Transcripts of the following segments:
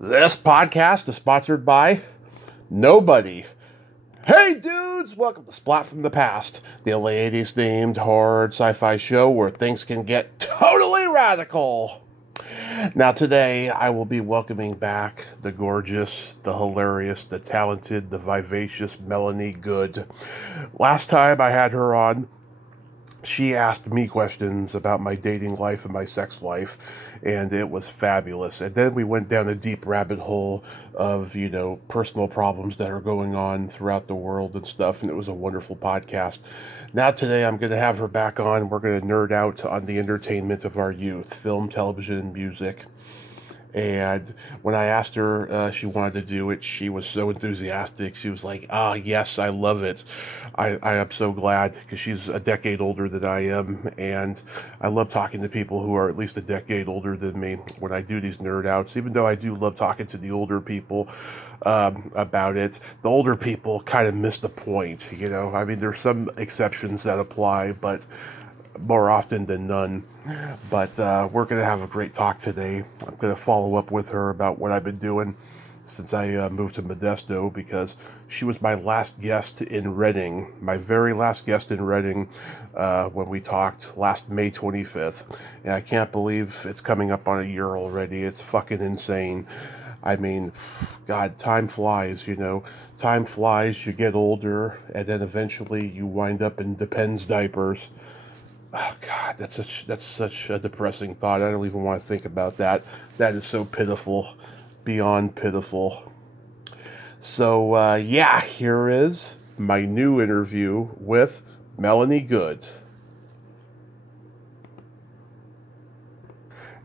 This podcast is sponsored by nobody. Hey dudes, welcome to Splat from the Past, the only 80s themed horror sci-fi show where things can get totally radical. Now today I will be welcoming back the gorgeous, the hilarious, the talented, the vivacious Melanie Good. Last time I had her on, she asked me questions about my dating life and my sex life, and it was fabulous. And then we went down a deep rabbit hole of, personal problems that are going on throughout the world and stuff, and it was a wonderful podcast. Now today I'm going to have her back on. We're going to nerd out on the entertainment of our youth, film, television, and music. And when I asked her she wanted to do it, she was so enthusiastic. She was like, yes, I love it. I am so glad because she's a decade older than I am. And I love talking to people who are at least a decade older than me when I do these nerd outs, even though I do love talking to the older people about it. The older people kind of miss the point, I mean, there's some exceptions that apply, but more often than none. But we're going to have a great talk today. I'm going to follow up with her about what I've been doing since I moved to Modesto, because she was my last guest in Reading, my very last guest in Reading when we talked last May 25th. And I can't believe it's coming up on a year already. It's fucking insane. I mean, God, time flies, Time flies, you get older, and then eventually you wind up in Depends diapers. Oh, God, that's such a depressing thought. I don't even want to think about that. That is so pitiful, beyond pitiful. So, here is my new interview with Melanie Good.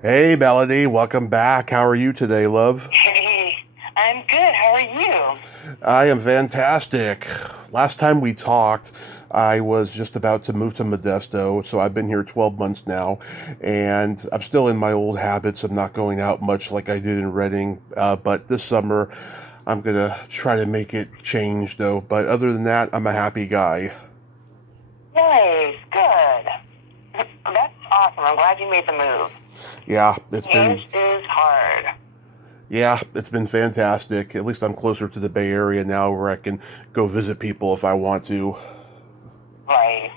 Hey, Melanie, welcome back. How are you today, love? Hey, I'm good. How are you? I am fantastic. Last time we talked, I was just about to move to Modesto, so I've been here 12 months now, and I'm still in my old habits of not going out much like I did in Reading, but this summer I'm going to try to make it change, though. But other than that, I'm a happy guy. Nice. Good. That's awesome. I'm glad you made the move. Yeah, Change is hard. Yeah, it's been fantastic. At least I'm closer to the Bay Area now where I can go visit people if I want to. Right.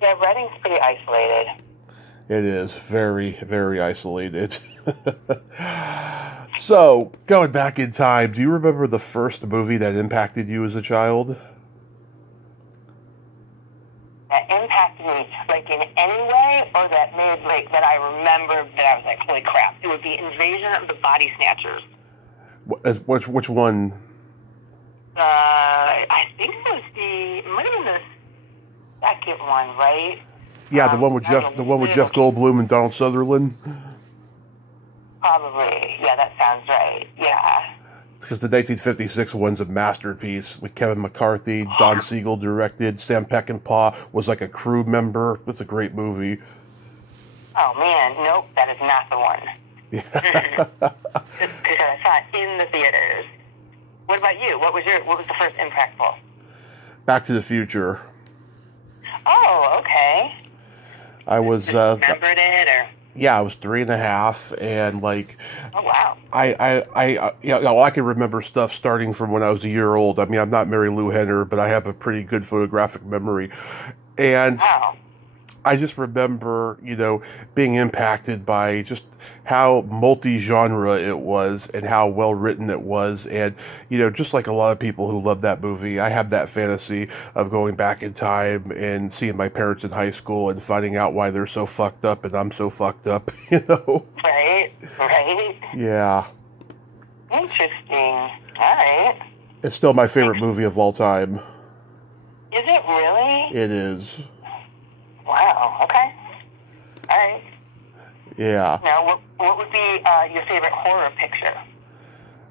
Yeah, Reading's pretty isolated. It is very, very isolated. So, going back in time, do you remember the first movie that impacted you as a child? That impacted me, like, in any way, or that made, like, that I remember that I was like, holy crap. It would be Invasion of the Body Snatchers. Which one? I think it was it might have been the second one, right? Yeah, the one with Jeff Goldblum and Donald Sutherland. Probably. Yeah, that sounds right. Yeah. Because the 1956 one's a masterpiece with Kevin McCarthy, Don Siegel directed, Sam Peckinpah was like a crew member. It's a great movie. Oh man, nope, that is not the one. Yeah. I saw it in the theaters. What about you? What was the first impactful? Back to the Future. Oh, okay. I was remembered it, or? Yeah, I was 3.5, and like, oh wow, I can remember stuff starting from when I was a year old. I mean, I'm not Mary Lou Henner, but I have a pretty good photographic memory, and wow. I just remember, being impacted by just how multi-genre it was and how well written it was. And, just like a lot of people who love that movie, I have that fantasy of going back in time and seeing my parents in high school and finding out why they're so fucked up and I'm so fucked up, Right. Yeah. Interesting. All right. It's still my favorite movie of all time. Is it really? It is. Wow, okay. All right. Yeah. Now, what would be your favorite horror picture?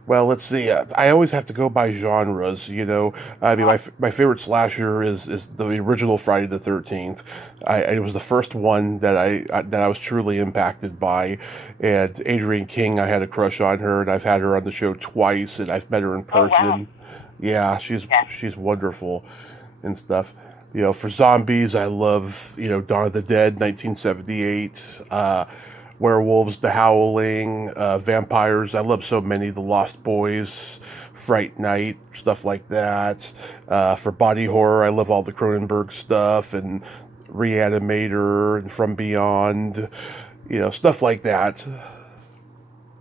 Well, let's see. I always have to go by genres, I mean, my favorite slasher is the original Friday the 13th. It was the first one that I was truly impacted by. And Adrienne King, I had a crush on her, and I've had her on the show twice, and I've met her in person. Oh, wow. Yeah, she's wonderful and stuff. For zombies, I love, Dawn of the Dead, 1978. werewolves, The Howling, vampires. I love so many. The Lost Boys, Fright Night, stuff like that. For body horror, I love all the Cronenberg stuff and Reanimator and From Beyond, stuff like that.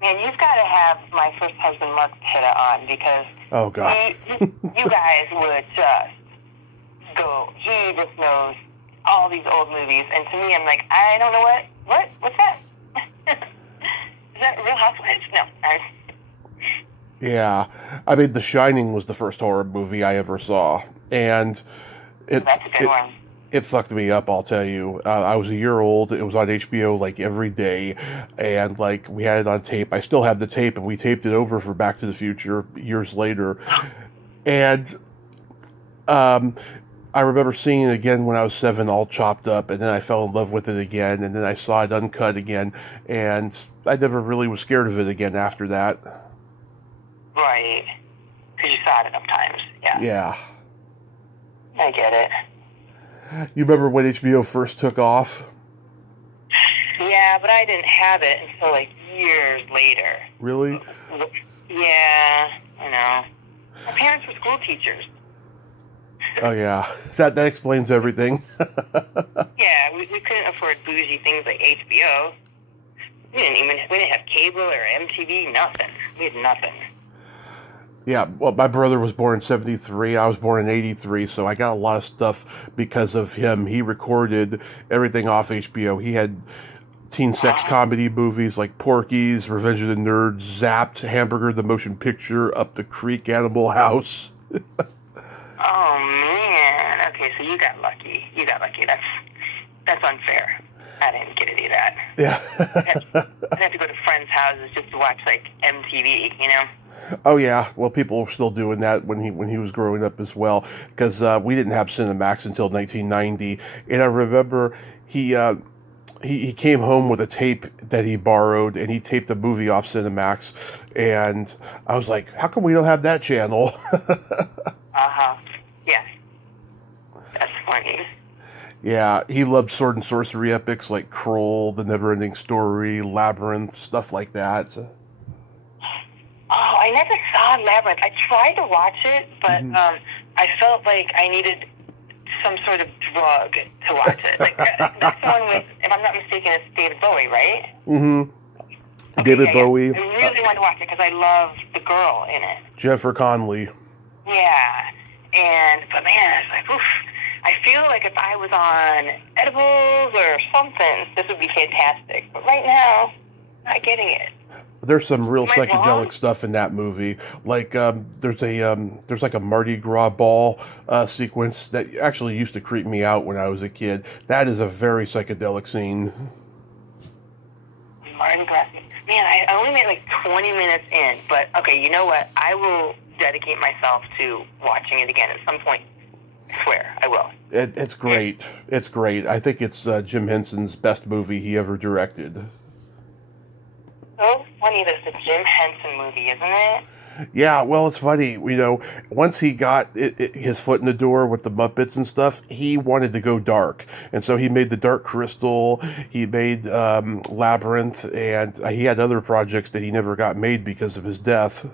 Man, you've got to have my first husband, Mark Pitta, on, because oh God, you guys would just go. He just knows all these old movies, and to me, I'm like, I don't know what's that? Is that Real Housewives? No. Yeah, I mean, The Shining was the first horror movie I ever saw, and that's a good one. It fucked me up, I'll tell you. I was a year old. It was on HBO like every day, and like we had it on tape. I still have the tape, and we taped it over for Back to the Future years later. And I remember seeing it again when I was 7, all chopped up, and then I fell in love with it again, and then I saw it uncut again, and I never really was scared of it again after that. Right. Because you saw it enough times. Yeah. Yeah. I get it. You remember when HBO first took off? Yeah, but I didn't have it until like years later. Really? Yeah, I know. My parents were school teachers. Oh yeah, that explains everything. Yeah, we couldn't afford bougie things like HBO. We didn't have cable or MTV, nothing. We had nothing. Yeah, well, my brother was born in 73. I was born in 83, so I got a lot of stuff because of him. He recorded everything off HBO. He had teen sex comedy movies like Porky's, Revenge of the Nerds, Zapped, Hamburger the Motion Picture, Up the Creek, Animal House. Oh, man. Okay, so you got lucky. That's unfair. I didn't get any of that. Yeah. I'd have to go to friends' houses just to watch, like, MTV, Oh yeah, well, people were still doing that when he was growing up as well, because we didn't have Cinemax until 1990, and I remember he came home with a tape that he borrowed, and he taped a movie off Cinemax, and I was like, how come we don't have that channel? Yes. That's funny. Yeah, he loved sword and sorcery epics like Kroll, The Neverending Story, Labyrinth, stuff like that. Oh, I never saw Labyrinth. I tried to watch it, but I felt like I needed some sort of drug to watch it. Like that's the one with, if I'm not mistaken, it's David Bowie, right? Mm-hmm. Okay, David Bowie. I really wanted to watch it because I love the girl in it. Jennifer Connelly. Yeah, but man, it's like, oof. I feel like if I was on edibles or something, this would be fantastic. But right now, not getting it. There's some real psychedelic stuff in that movie. Like there's like a Mardi Gras ball sequence that actually used to creep me out when I was a kid. That is a very psychedelic scene. Mardi Gras. Man, I only made like 20 minutes in, but okay, you know what? I will dedicate myself to watching it again at some point. I swear, I will. It's great. It's great. I think it's Jim Henson's best movie he ever directed. So funny, that's the Jim Henson movie, isn't it? Yeah, well, it's funny. Once he got his foot in the door with the Muppets and stuff, he wanted to go dark. And so he made The Dark Crystal, he made Labyrinth, and he had other projects that he never got made because of his death.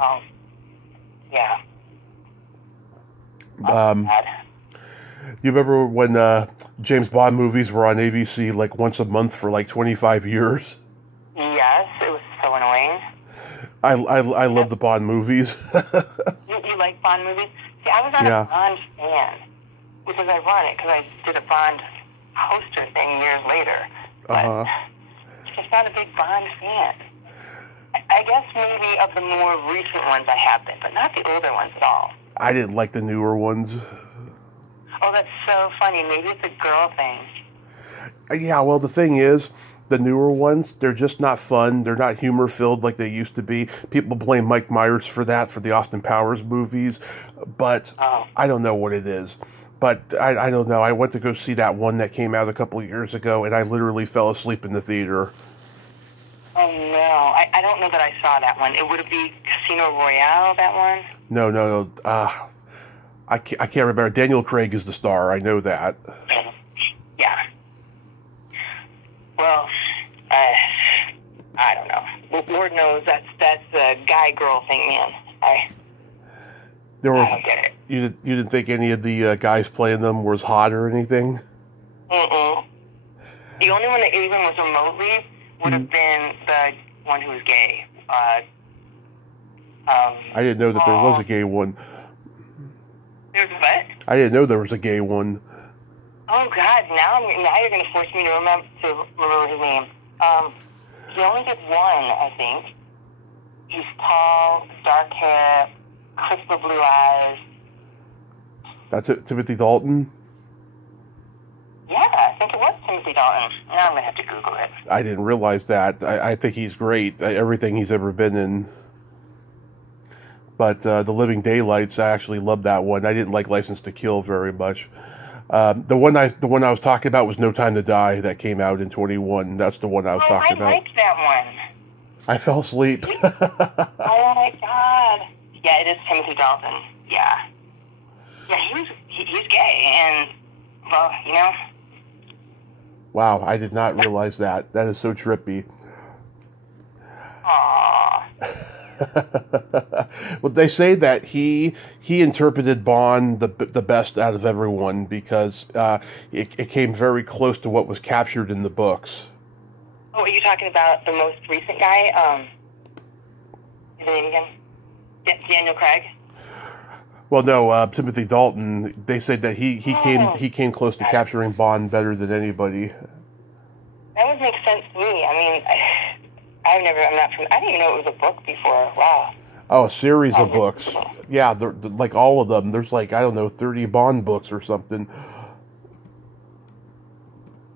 Oh, yeah. You remember when James Bond movies were on ABC like once a month for like 25 years? Yes, it was so annoying. I love the Bond movies. You like Bond movies? See, I was not a Bond fan, which is ironic because I did a Bond poster thing years later. But just not a big Bond fan. I guess maybe of the more recent ones I have been, but not the older ones at all. I didn't like the newer ones. Oh, that's so funny. Maybe it's a girl thing. Yeah, well, the thing is, the newer ones, they're just not fun. They're not humor-filled like they used to be. People blame Mike Myers for that, for the Austin Powers movies. But I don't know what it is. But I don't know. I went to go see that one that came out a couple of years ago, and I literally fell asleep in the theater. Oh, no. I don't know that I saw that one. Would it be Casino Royale, that one? No. I can't remember. Daniel Craig is the star. I know that. Yeah. Well, Lord knows that's the guy-girl thing, man. I don't get it. You didn't think any of the guys playing them was hot or anything? Mm-mm. The only one that even was remotely would have been the one who was gay. I didn't know that there was a gay one. There's what? I didn't know there was a gay one. Oh God! Now you're going to force me to remember his name. He only did one, I think. He's tall, dark hair, crystal blue eyes. That's it, Timothy Dalton? Yeah, I think it was Timothy Dalton. Now I'm going to have to Google it. I didn't realize that. I think he's great. Everything he's ever been in. But The Living Daylights, I actually loved that one. I didn't like License to Kill very much. The one I was talking about was No Time to Die that came out in 21. That's the one I was talking about. I liked that one. I fell asleep. Oh my God. Yeah, it is Timothy Dalton. Yeah. Yeah, he's gay, and, well, you know. Wow, I did not realize that. That is so trippy. Aww. Well, they say that he interpreted Bond the best out of everyone because it came very close to what was captured in the books. Oh, are you talking about the most recent guy? His name again? Daniel Craig? Well, no, Timothy Dalton. They said that he came close to capturing Bond better than anybody. That would make sense to me. I mean, I didn't even know it was a book before. Wow. Oh, a series of books. Yeah, like all of them. There's like, I don't know, 30 Bond books or something.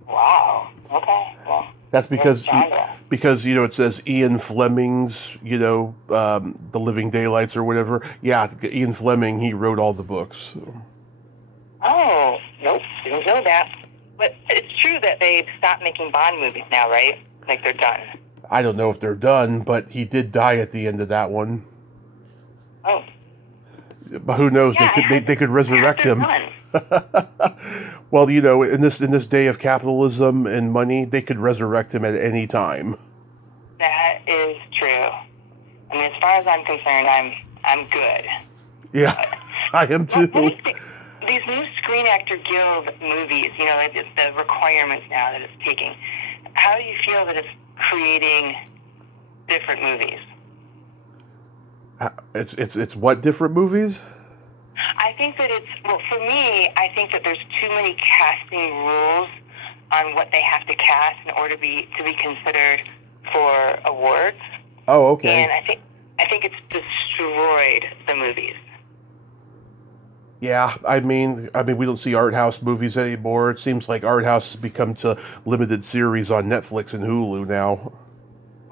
Wow. Okay. Well, that's because it says Ian Fleming's, The Living Daylights or whatever. Yeah, Ian Fleming, he wrote all the books. Oh, nope, didn't know that. But it's true that they've stopped making Bond movies now, right? Like they're done. I don't know if they're done, but he did die at the end of that one. Oh. But who knows? Yeah, they could resurrect him. Well, in this day of capitalism and money, they could resurrect him at any time. That is true. I mean, as far as I'm concerned, I'm good. Yeah, I am too. These new Screen Actor Guild movies, the requirements now that it's taking. How do you feel that it's creating different movies? It's what different movies? I think that for me, I think that there's too many casting rules on what they have to cast in order to be considered for awards. Oh, okay. And I think it's destroyed the movies. Yeah, I mean, we don't see art house movies anymore. It seems like art house has become to limited series on Netflix and Hulu now.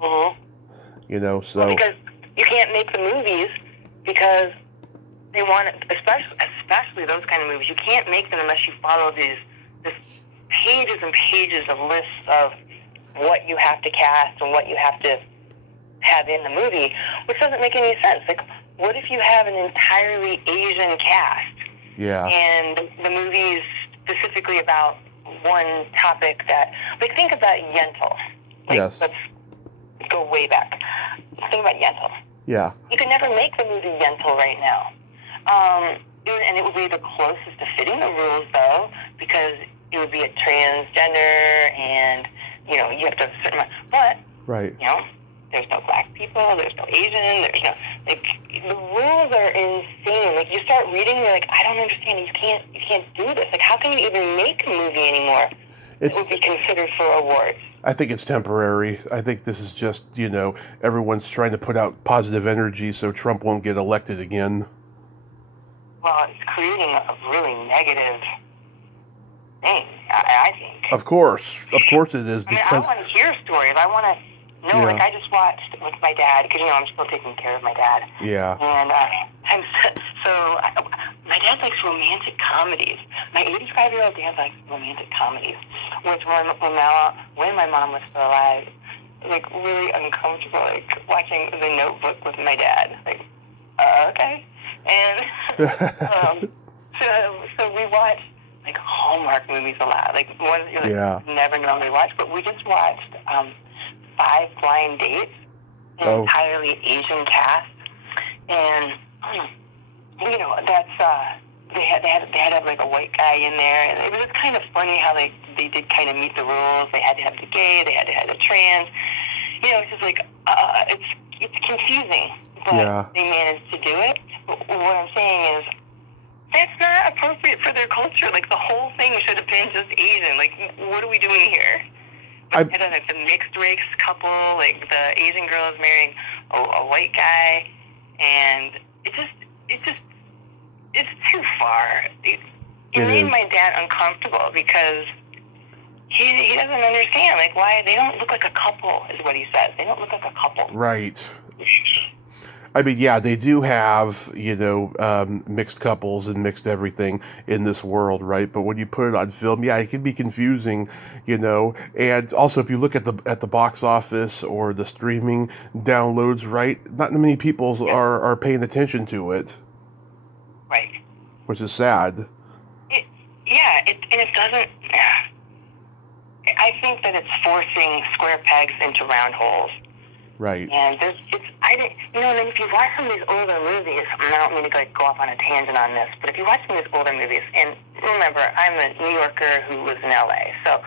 Mm-hmm. So well, because you can't make the movies because they want it, especially those kind of movies. You can't make them unless you follow this pages and pages of lists of what you have to cast and what you have to have in the movie, which doesn't make any sense. Like, what if you have an entirely Asian cast? Yeah. And the movie's specifically about one topic that, like, think about Yentl. Yes. Let's go way back. Think about Yentl. Yeah. You could never make the movie Yentl right now. And it would be the closest to fitting the rules, though, because it would be a transgender and, you have to have a certain amount. But, right. There's no black people, there's no Asian, there's no, the rules are insane. Like, you start reading, you're like, I don't understand, you can't do this. Like, how can you even make a movie anymore that would be considered for awards? I think it's temporary. I think this is just, everyone's trying to put out positive energy so Trump won't get elected again. Well, it's creating a really negative thing, I think. Of course it is. Because I want to hear stories. I want to know. Like, I just watched with my dad, because, I'm still taking care of my dad. Yeah. And my dad likes romantic comedies. My 85-year-old dad likes romantic comedies. Which when my mom was still alive, like, really uncomfortable, like, watching The Notebook with my dad. Like, okay. And so we watched, like, Hallmark movies a lot. Like, ones you never normally watch. But we just watched 5 Blind Dates. an entirely Asian cast, and you know, that's they had to have like a white guy in there, and it was just kind of funny how they did kind of meet the rules. They had to have the gay, they had to have the trans. You know, it's just like it's confusing, but they managed to do it. What I'm saying is, that's not appropriate for their culture. Like, the whole thing should have been just Asian. Like, what are we doing here? But then it's a mixed race couple. Like, the Asian girl is marrying a white guy, and it's too far. It made my dad uncomfortable because he doesn't understand. Like, why they don't look like a couple is what he says. They don't look like a couple. Right. I mean, yeah, they do have, you know, mixed couples and mixed everything in this world, right? But when you put it on film, yeah, it can be confusing, you know. And also, if you look at the box office or the streaming downloads, right, not many people are paying attention to it. Right. Which is sad. It doesn't. I think that it's forcing square pegs into round holes. Right. And and then if you watch some of these older movies, I don't mean to go off on a tangent on this, but if you watch some of these older movies, and remember, I'm a New Yorker who lives in LA, so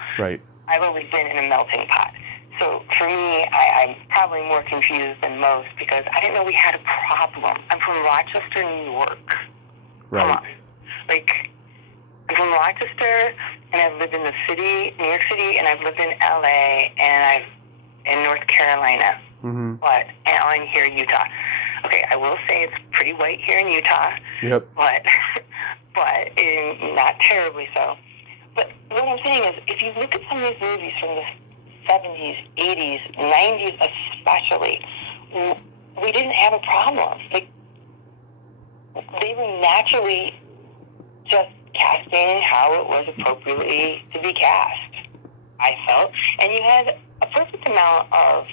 I've always been in a melting pot. So for me, I'm probably more confused than most because I didn't know we had a problem. I'm from Rochester, New York. Right. Come on. Like, I'm from Rochester, and I've lived in the city, New York City, and I've lived in LA, and I've in North Carolina. Mm-hmm. But and here in Utah. Okay, I will say it's pretty white here in Utah. Yep. But not terribly so. But what I'm saying is, if you look at some of these movies from the 70s, 80s, 90s especially, we didn't have a problem. Like, they were naturally just casting how it was appropriately to be cast, I felt. And you had a perfect amount of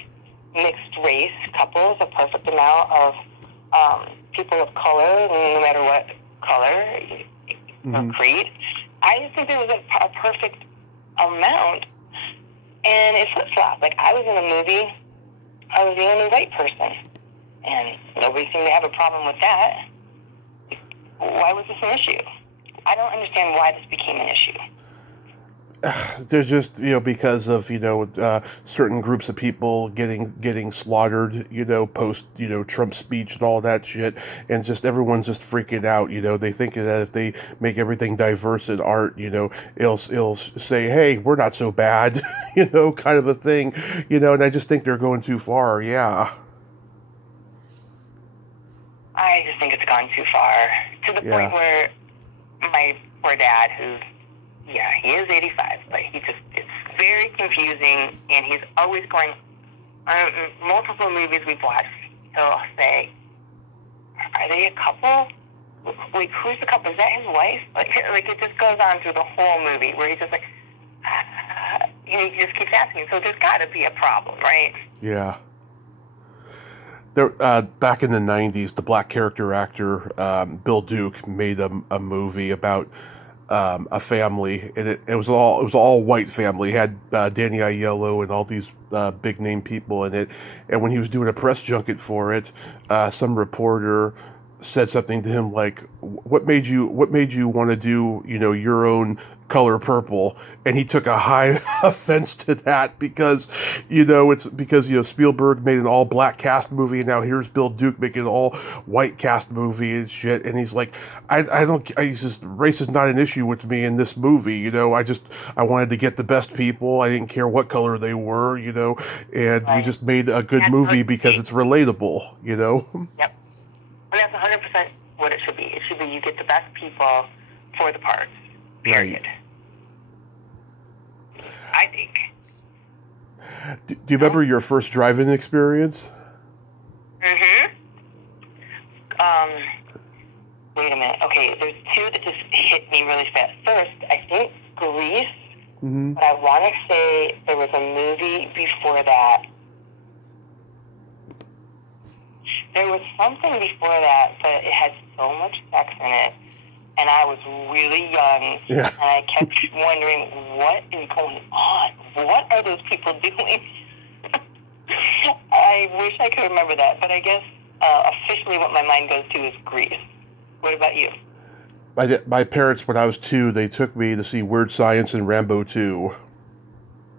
mixed race couples, a perfect amount of people of color, no matter what color or creed. I just think there was a perfect amount, and it flip-flopped. Like, I was in a movie, I was the only white person, and nobody seemed to have a problem with that. Why was this an issue? I don't understand why this became an issue. There's just, you know, because of, you know, certain groups of people getting slaughtered, you know, post, you know, Trump speech and all that shit, and just everyone's just freaking out, you know. They think that if they make everything diverse in art, you know, it'll say, hey, we're not so bad, you know, kind of a thing, you know. And I just think they're going too far. Yeah. I just think it's gone too far to the point where my poor dad, who's he is 85, but it's very confusing, and he's always going, multiple movies we've watched, he'll say, are they a couple? Like, who's the couple? Is that his wife? Like it just goes on through the whole movie, where he's just like, he just keeps asking. So there's got to be a problem, right? Yeah. There, back in the 90s, the black character actor, Bill Duke, made a movie about a family, and it was all white family. It had Danny Aiello and all these big name people in it. And when he was doing a press junket for it, some reporter said something to him like, "What made you want to do, you know, your own color purple?" And he took a high offense to that because, you know, it's because, you know, Spielberg made an all black cast movie, and now here's Bill Duke making an all white cast movie and shit. And he's like, he's just, race is not an issue with me in this movie, you know. I wanted to get the best people. I didn't care what color they were, you know, and we just made a good movie because it's relatable, you know. Yep. And that's 100% what it should be. It should be you get the best people for the parts. Period. Right. I think. Do you remember your first drive-in experience? Mm-hmm. Wait a minute. Okay, there's two that just hit me really fast. First, I think Grease, but I want to say there was a movie before that. There was something before that, but it had so much sex in it, and I was really young, and I kept wondering, what is going on? What are those people doing? I wish I could remember that, but I guess officially what my mind goes to is Grease. What about you? My parents, when I was 2, they took me to see Weird Science and Rambo 2.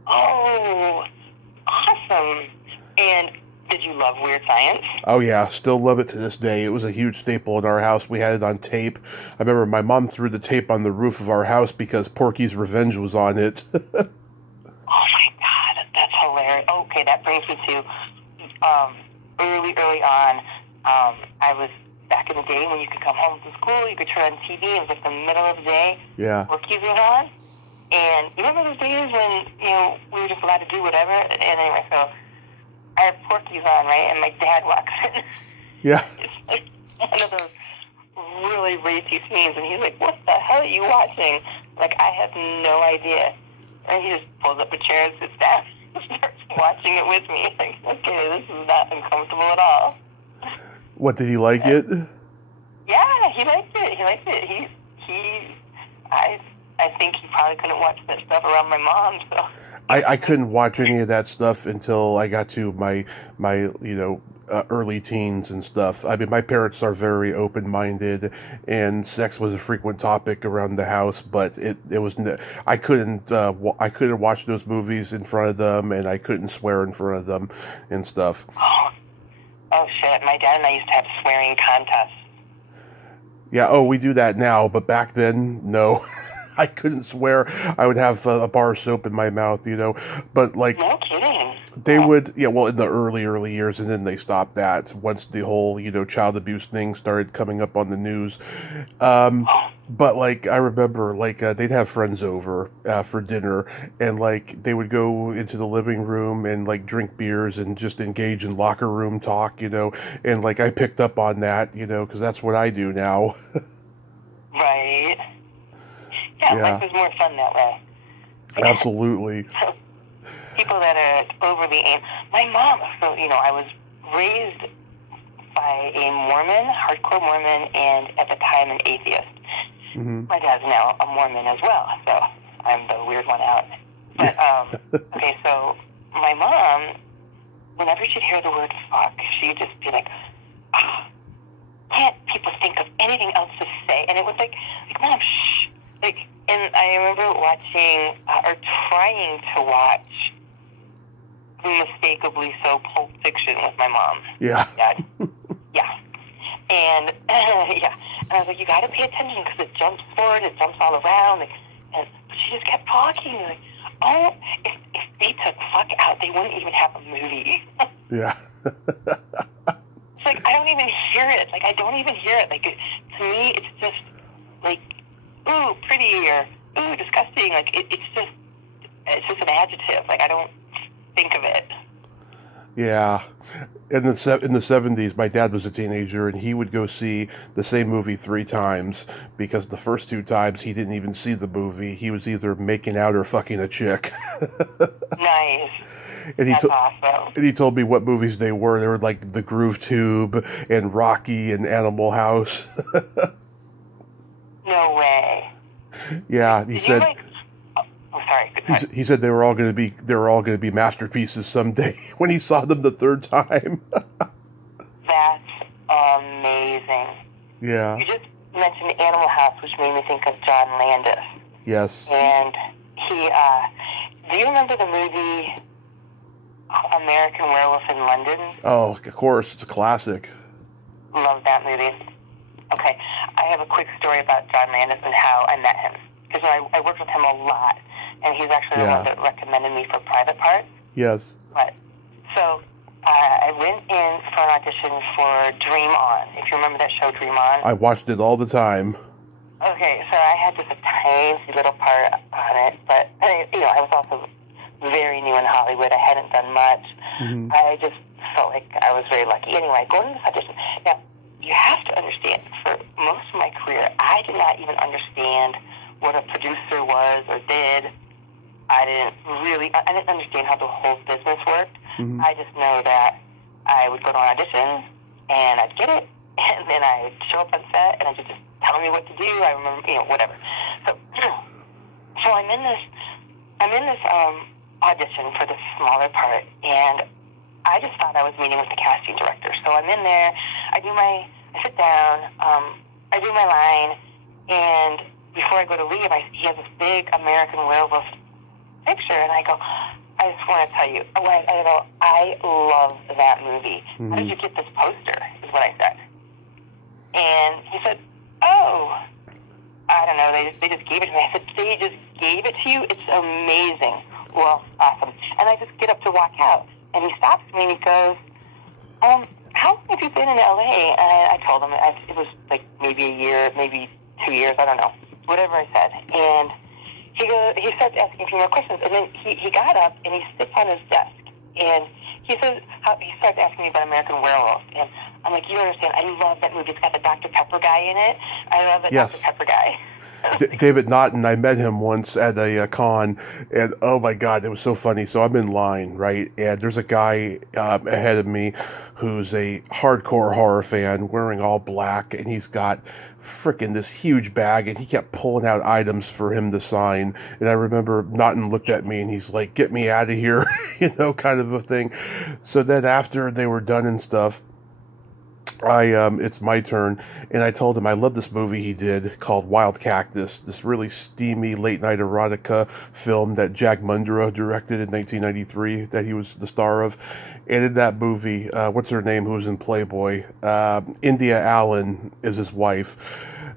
Oh, awesome. And did you love Weird Science? Oh, yeah. Still love it to this day. It was a huge staple in our house. We had it on tape. I remember my mom threw the tape on the roof of our house because Porky's Revenge was on it. Oh, my God. That's hilarious. Okay, that brings me to early on. I was back in the day when you could come home from school, you could turn on TV, it was like the middle of the day. Yeah. Porky's was on. And you remember those days when, we were just allowed to do whatever? And anyway, so I have Porky's on, right? And my dad walks in. Yeah. It's like one of those really racy scenes. And he's like, what the hell are you watching? Like, I have no idea. And he just pulls up a chair and sits down and starts watching it with me. Like, okay, this is not uncomfortable at all. What, did he like it? Yeah, he liked it. He liked it. I think he probably couldn't watch that stuff around my mom, so. I couldn't watch any of that stuff until I got to my early teens and stuff. I mean, my parents are very open-minded, and sex was a frequent topic around the house. But it was I couldn't watch those movies in front of them, and I couldn't swear in front of them and stuff. Oh shit! My dad and I used to have swearing contests. Yeah. Oh, we do that now, but back then, no. I couldn't swear. I would have a bar of soap in my mouth, but like... No kidding. They would, well, in the early years, and then they stopped that once the whole, child abuse thing started coming up on the news. But, like, I remember, like, they'd have friends over for dinner, and, like, they would go into the living room and, like, drink beers and just engage in locker room talk, and, like, I picked up on that, because that's what I do now. Right. Yeah, life is more fun that way. Absolutely. So, people that are overly my mom, so, I was raised by a Mormon, hardcore Mormon, and at the time an atheist. Mm-hmm. My dad's now a Mormon as well, so I'm the weird one out. But, okay, so my mom, whenever she'd hear the word fuck, she'd just be like, can't people think of anything else to say? And it was like Mom, shh. Like, and I remember watching, or trying to watch, unmistakably so, Pulp Fiction with my mom. Yeah. Dad. Yeah. And, yeah. And I was like, you got to pay attention because it jumps forward, it jumps all around. And she just kept talking. Like, oh, if they took fuck out, they wouldn't even have a movie. Yeah. It's like, I don't even hear it. Like, I don't even hear it. Like, to me, it's just, like, ooh, pretty, or ooh, disgusting. Like, it's just an adjective. Like, I don't think of it. Yeah. In the 70s, my dad was a teenager, and he would go see the same movie 3 times, because the first 2 times he didn't even see the movie. He was either making out or fucking a chick. Nice. And That's awesome. And he told me what movies they were. They were like The Groove Tube and Rocky and Animal House. No way. Yeah, he said. Sorry. He said they were all going to be masterpieces someday when he saw them the 3rd time. That's amazing. Yeah. You just mentioned Animal House, which made me think of John Landis. Yes. And he, do you remember the movie American Werewolf in London? Oh, of course. It's a classic. Love that movie. Okay. I have a quick story about John Landis and how I met him. Because I worked with him a lot. And he's actually the one that recommended me for Private Part. Yes. But, so, I went in for an audition for Dream On. If you remember that show, Dream On. I watched it all the time. Okay, so I had just a tiny little part on it. But, I was also very new in Hollywood. I hadn't done much. Mm-hmm. I just felt like I was very lucky. Anyway, going to this audition. Now, you have to understand, for most of my career, I did not even understand what a producer was or did. I didn't understand how the whole business worked. Mm-hmm. I just know that I would go to an audition, and I'd get it, and then I'd show up on set, and I'd just tell me what to do. I remember, whatever. So I'm in this audition for the smaller part, and I just thought I was meeting with the casting director. So I'm in there, I sit down, I do my line, and before I go to leave, he has this big American Werewolf picture, and I go, I just want to tell you, I love that movie. How did you get this poster, is what I said. And he said, oh, I don't know, they just gave it to me. I said, they just gave it to you? It's amazing. Well, awesome. And I just get up to walk out, and he stops me and he goes, how long have you been in L.A.? And I told him, it was like maybe a year, maybe 2 years, I don't know, whatever I said. And he starts asking a few more questions, and then he got up and he sits on his desk, and he starts asking me about American Werewolf, and I'm like, you don't understand, I love that movie. It's got the Dr. Pepper guy in it. I love that Dr. Pepper guy. David Naughton, I met him once at a con, and oh my God, it was so funny. So I'm in line, right, and there's a guy ahead of me who's a hardcore horror fan, wearing all black, and he's got frickin' this huge bag, and he kept pulling out items for him to sign. And I remember Naughton looked at me and he's like, get me out of here, kind of a thing. So then after they were done and stuff, it's my turn, and I told him I love this movie he did called Wild Cactus, this really steamy late night erotica film that Jack Mundra directed in 1993 that he was the star of. And in that movie, what's her name, who was in Playboy? India Allen is his wife.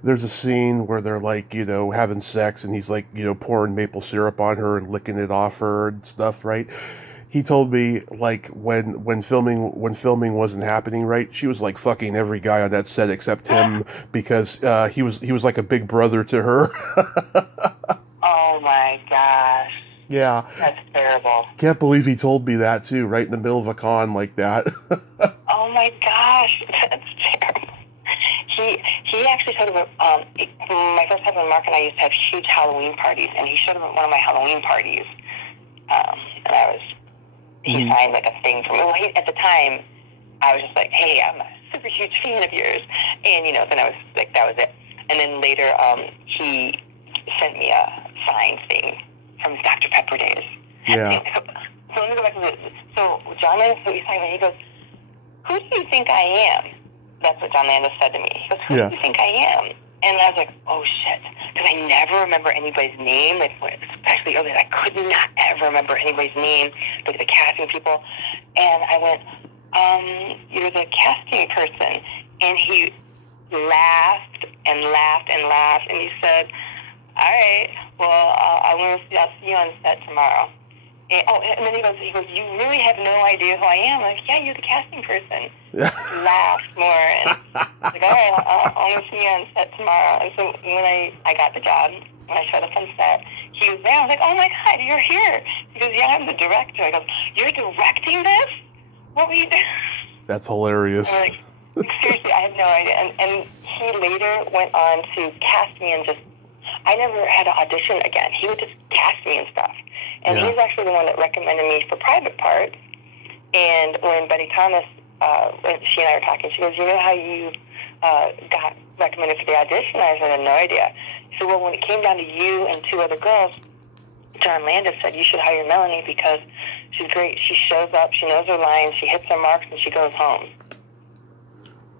There's a scene where they're like, having sex, and he's like, pouring maple syrup on her and licking it off her and stuff, right? He told me, like, when filming wasn't happening right, she was like fucking every guy on that set except him, because he was like a big brother to her. Oh my gosh. Yeah. That's terrible. Can't believe he told me that too, right in the middle of a con like that. Oh my gosh, that's terrible. He actually showed up my first husband Mark and I used to have huge Halloween parties, and he showed up at one of my Halloween parties, and he signed like a thing for me. Well, at the time, I was just like, hey, I'm a super huge fan of yours. And, then I was like, that was it. And then later, he sent me a signed thing from his Dr. Pepper days. Yeah. So let me go back to this. So John Landis, he signed me, he goes, who do you think I am? That's what John Landis said to me. He goes, who do you think I am? And I was like, oh, shit. Because I never remember anybody's name, especially early. I could not ever remember anybody's name, like the casting people. And I went, you're the casting person. And he laughed and laughed and laughed. And he said, all right, well, I'll see you on set tomorrow. And then he goes, you really have no idea who I am? I'm like, yeah, you're the casting person. He laughed more, and I was like, all right, I'll see you on set tomorrow. And so when I got the job, when I showed up on set, he was there. I was like, oh my God, you're here. He goes, yeah, I'm the director. I go, you're directing this? What were you doing? That's hilarious. I'm like, seriously, I had no idea. And he later went on to cast me and I never had to audition again. He would just cast me and stuff. And he's actually the one that recommended me for private parts. And when Betty Thomas, when she and I were talking, she goes, you know how you got recommended for the audition? I said, I had no idea. She said, well, when it came down to you and two other girls, John Landis said, you should hire Melanie because she's great. She shows up, she knows her lines, she hits her marks, and she goes home.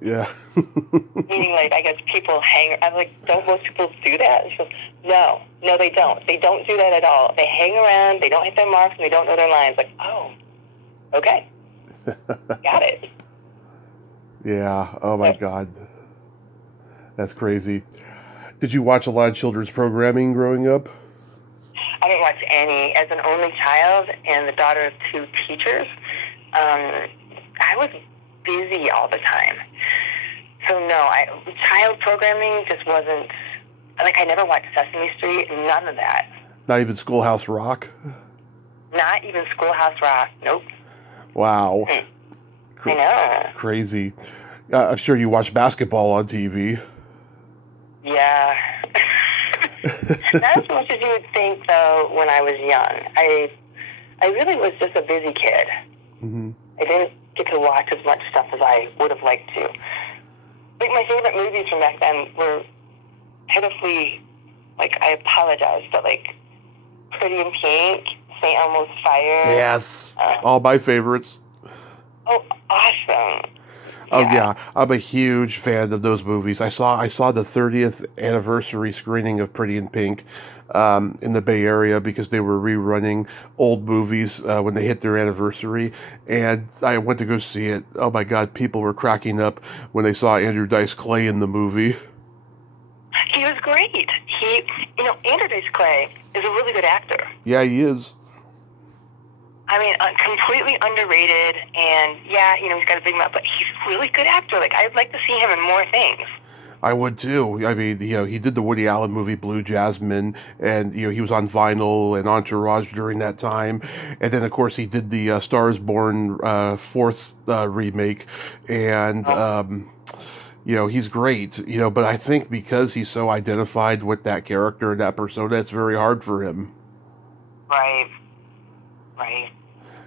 Yeah. Meaning, I guess people hang. I'm like, don't most people do that? And she goes, no, they don't. They don't do that at all. They hang around, they don't hit their marks, and they don't know their lines. Like, oh, okay. Got it. Yeah. Oh, my God. That's crazy. Did you watch a lot of children's programming growing up? I didn't watch any. As an only child and the daughter of two teachers, I was busy all the time. So no, child programming just wasn't, I never watched Sesame Street, none of that. Not even Schoolhouse Rock? Not even Schoolhouse Rock, nope. Wow. I know. Crazy. I'm sure you watched basketball on TV. Yeah. Not as much as you would think, though, when I was young. I really was just a busy kid. Mm-hmm. I didn't get to watch as much stuff as I would have liked to. My favorite movies from back then were pitifully, I apologize, but Pretty in Pink, St. Elmo's Fire. Yes. All my favorites. Oh, awesome. Oh yeah, I'm a huge fan of those movies. I saw the 30th anniversary screening of Pretty in Pink in the Bay Area because they were rerunning old movies when they hit their anniversary, and I went to go see it. Oh my God, people were cracking up when they saw Andrew Dice Clay in the movie. He was great. Andrew Dice Clay is a really good actor. Yeah, he is. I mean, completely underrated, and he's got a big mouth, but he's a really good actor. Like, I'd like to see him in more things. I would too. I mean, he did the Woody Allen movie Blue Jasmine, and he was on Vinyl and Entourage during that time, and then of course he did the Star is Born fourth remake, and he's great. But I think because he's so identified with that character and that persona, it's very hard for him. Right.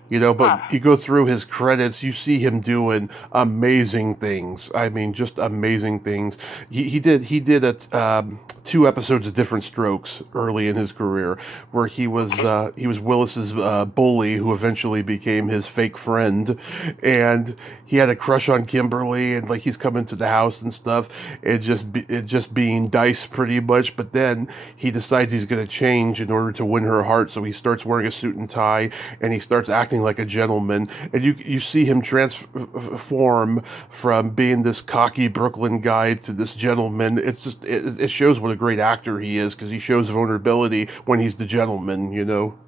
But you go through his credits, you see him doing amazing things. I mean, just amazing things. He did 2 episodes of Different Strokes early in his career, where he was Willis's bully, who eventually became his fake friend, and he had a crush on Kimberly, and like he's coming to the house and stuff, it just being Dice pretty much. But then he decides he's going to change in order to win her heart, so he starts wearing a suit and tie, and he starts acting like a gentleman, and you see him transform from being this cocky Brooklyn guy to this gentleman. It's just it shows what a great actor he is, because he shows vulnerability when he's the gentleman. Interesting.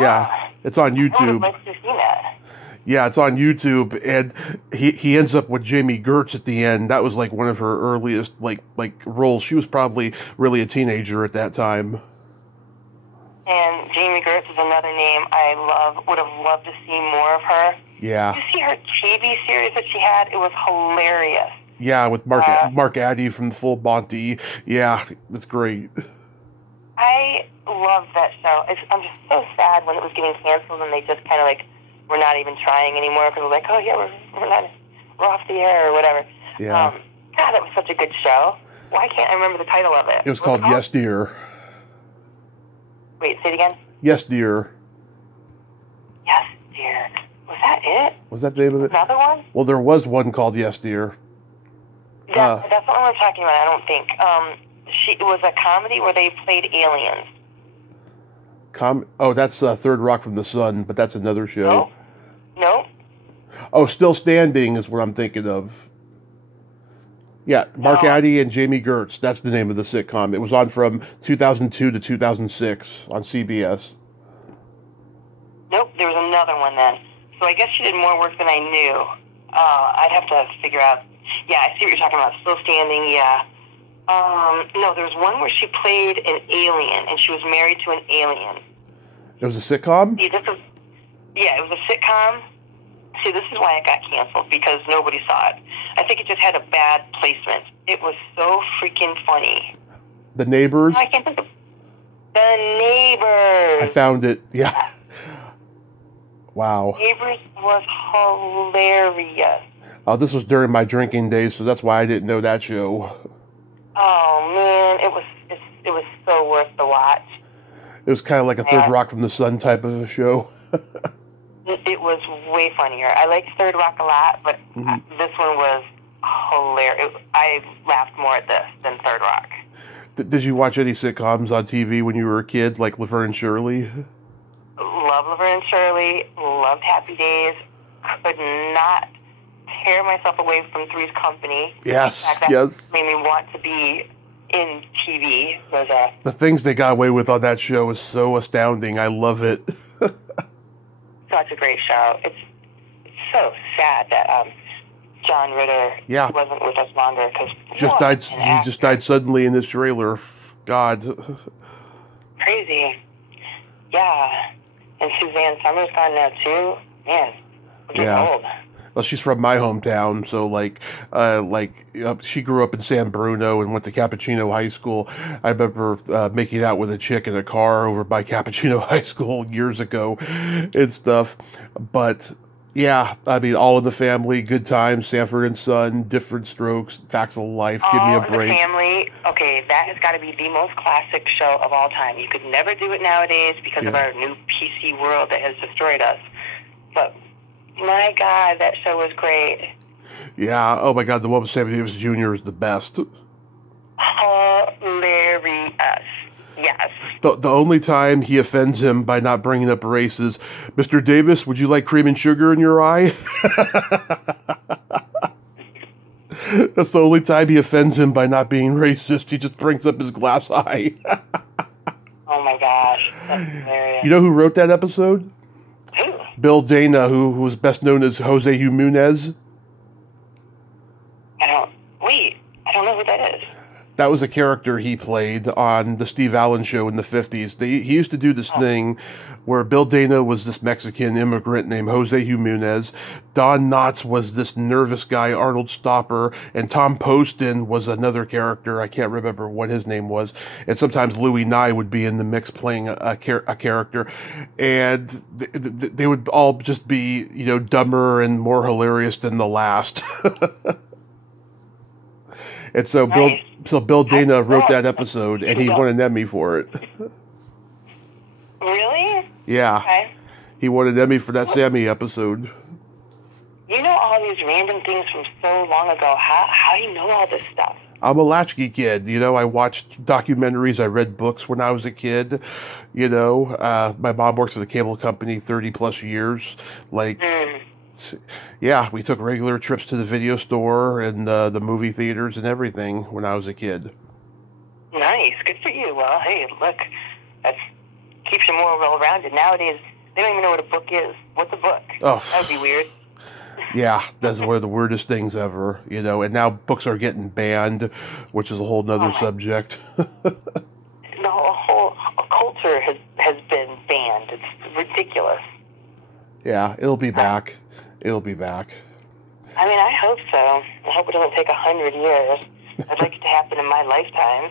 Yeah, it's on YouTube. I would like to see that. Yeah, it's on YouTube, and he ends up with Jamie Gertz at the end. That was like one of her earliest like roles. She was probably really a teenager at that time. And Jamie Gertz is another name I would have loved to see more of her. Yeah. Did you see her TV series that she had? It was hilarious. Yeah, with Mark Addy from the Full Monty. Yeah, that's great. I loved that show. I'm just so sad when it was getting canceled and they just kind of like were not even trying anymore, because it was like, oh yeah, we're off the air or whatever. Yeah. God, that was such a good show. Why can't I remember the title of it? It was called Yes, Dear. Wait, say it again? Yes, Dear. Yes, Dear. Was that it? Was that the name of it? Another one? Well, there was one called Yes, Dear. That's not what I'm talking about, I don't think. It was a comedy where they played aliens. That's Third Rock from the Sun, but that's another show. No. Oh, Still Standing is what I'm thinking of. Yeah, Mark Addy and Jamie Gertz. That's the name of the sitcom. It was on from 2002 to 2006 on CBS. Nope, there was another one then. So I guess she did more work than I knew. I'd have to figure out. Yeah, I see what you're talking about. Still Standing, yeah. No, there was one where she played an alien, and she was married to an alien. It was a sitcom? Yeah, it was a sitcom. See, this is why it got canceled, because nobody saw it. I think it just had a bad placement. It was so freaking funny. The Neighbors? I can't think of The Neighbors. I found it, yeah. Wow. Neighbors was hilarious. Oh, this was during my drinking days, so that's why I didn't know that show. Oh, man, it was so worth the watch. It was kind of like a Third Rock from the Sun type of a show. It was way funnier. I liked Third Rock a lot, but this one was hilarious. I laughed more at this than Third Rock. Did you watch any sitcoms on TV when you were a kid, like Laverne and Shirley? Love Laverne and Shirley. Loved Happy Days. Could not tear myself away from Three's Company. Yes, in fact, that made me want to be in TV. The things they got away with on that show is so astounding. I love it. Such a great show. It's so sad that John Ritter wasn't with us longer, because he just died suddenly in this trailer. God. Crazy. Yeah. And Suzanne Summers gone now too. Man, we're getting old. Well, she's from my hometown, so she grew up in San Bruno and went to Cappuccino High School. I remember making out with a chick in a car over by Cappuccino High School years ago and stuff. But Yeah, I mean, All in the Family, Good Times, Sanford and Son, Different Strokes, Facts of Life, Give Me a Break. All in the Family, okay, that has got to be the most classic show of all time. You could never do it nowadays because of our new PC world that has destroyed us. But, my God, that show was great. Yeah, oh my God, the one with Sammy Davis Jr. is the best. Hilarious. Yes. The only time he offends him by not bringing up race is, Mr. Davis, would you like cream and sugar in your eye? That's the only time he offends him by not being racist. He just brings up his glass eye. Oh my gosh, that's hilarious. You know who wrote that episode? Who? Bill Dana, who was best known as Jose Jimenez. I don't know who that is. That was a character he played on the Steve Allen Show in the 50s. He used to do this thing where Bill Dana was this Mexican immigrant named Jose Jimenez. Don Knotts was this nervous guy, Arnold Stopper. And Tom Poston was another character. I can't remember what his name was. And sometimes Louis Nye would be in the mix playing a character. And they would all just be, you know, dumber and more hilarious than the last. And so nice. Bill Dana wrote that episode, and he won an Emmy for it. Really? Yeah. Okay. He won an Emmy for that Sammy episode. You know all these random things from so long ago. How do you know all this stuff? I'm a latchkey kid. You know, I watched documentaries. I read books when I was a kid. You know, my mom works at the cable company 30 plus years. Like, yeah, we took regular trips to the video store and the movie theaters and everything when I was a kid. Nice. Good for you. Well, hey, look, that keeps you more well-rounded. Nowadays, they don't even know what a book is. What's a book? Oh. That would be weird. Yeah, that's one of the weirdest things ever, you know, and now books are getting banned, which is a whole nother subject. The whole culture has been banned. It's ridiculous. Yeah, it'll be back. It'll be back. I mean, I hope so. I hope it doesn't take 100 years. I'd like it to happen in my lifetime.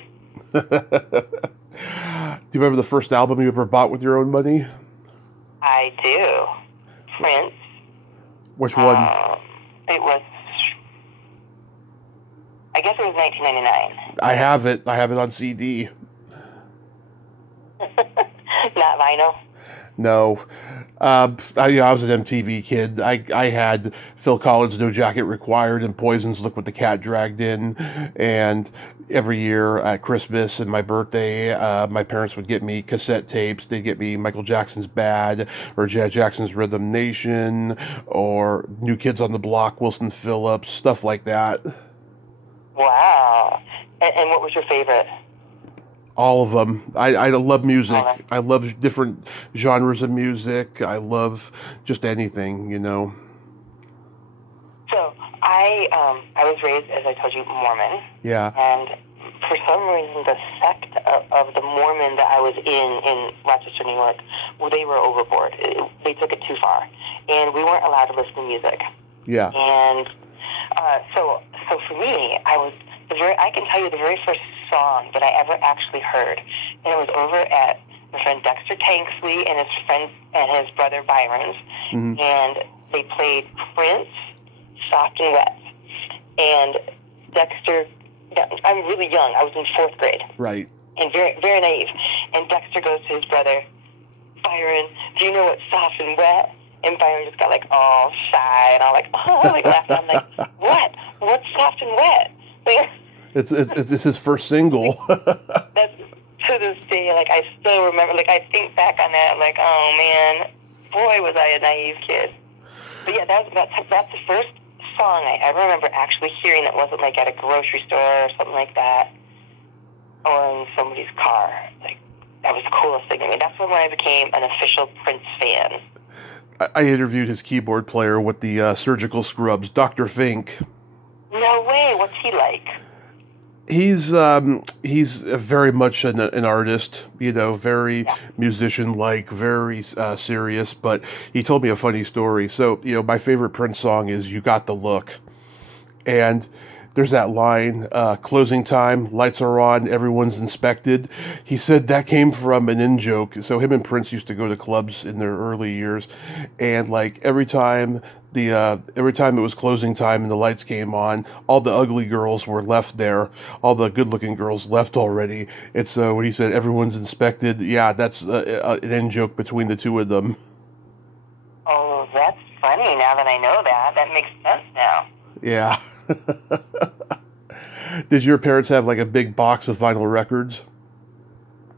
Do you remember the first album you ever bought with your own money? I do. Prince. Which one? It was, I guess it was 1999. I have it. I have it on CD. Not vinyl? No. I was an MTV kid. I had Phil Collins' No Jacket Required and Poison's Look What the Cat Dragged In. And every year at Christmas and my birthday, my parents would get me cassette tapes. They'd get me Michael Jackson's Bad or Janet Jackson's Rhythm Nation or New Kids on the Block, Wilson Phillips, stuff like that. Wow. And what was your favorite? All of them. I love music. I love different genres of music. I love just anything, you know. So I was raised, as I told you, Mormon. Yeah. And for some reason, the sect of the Mormon that I was in Rochester, New York, well, they were overboard. They took it too far, and we weren't allowed to listen to music. Yeah. And so for me, I can tell you the very first song that I ever actually heard, and it was over at my friend Dexter Tanksley and his brother Byron's, and they played Prince, Soft and Wet. And Dexter, I'm really young, I was in 4th grade. Right. And very, very naive. And Dexter goes to his brother, Byron, do you know what's soft and wet? And Byron just got like all shy and all like, oh, like laughing. I'm like, what? What's soft and wet? Like, it's his first single. That's to this day, like I still remember, like I think back on that, I'm like, oh man, boy was I a naive kid. But yeah, that's the first song I ever remember actually hearing that wasn't like at a grocery store or something like that, or in somebody's car. Like that was the coolest thing to me. That's when I became an official Prince fan. I interviewed his keyboard player with the Surgical Scrubs, Dr. Fink. No way. What's he like? He's very much an artist, you know, very musician-like, very serious, but he told me a funny story. So, you know, my favorite Prince song is You Got the Look. And there's that line, closing time, lights are on, everyone's inspected. He said that came from an in-joke. So him and Prince used to go to clubs in their early years, and like every time it was closing time and the lights came on, all the ugly girls were left there. All the good-looking girls left already. And so when he said everyone's inspected, yeah, that's an in-joke between the two of them. Oh, that's funny. Now that I know that, that makes sense now. Yeah. Did your parents have like a big box of vinyl records?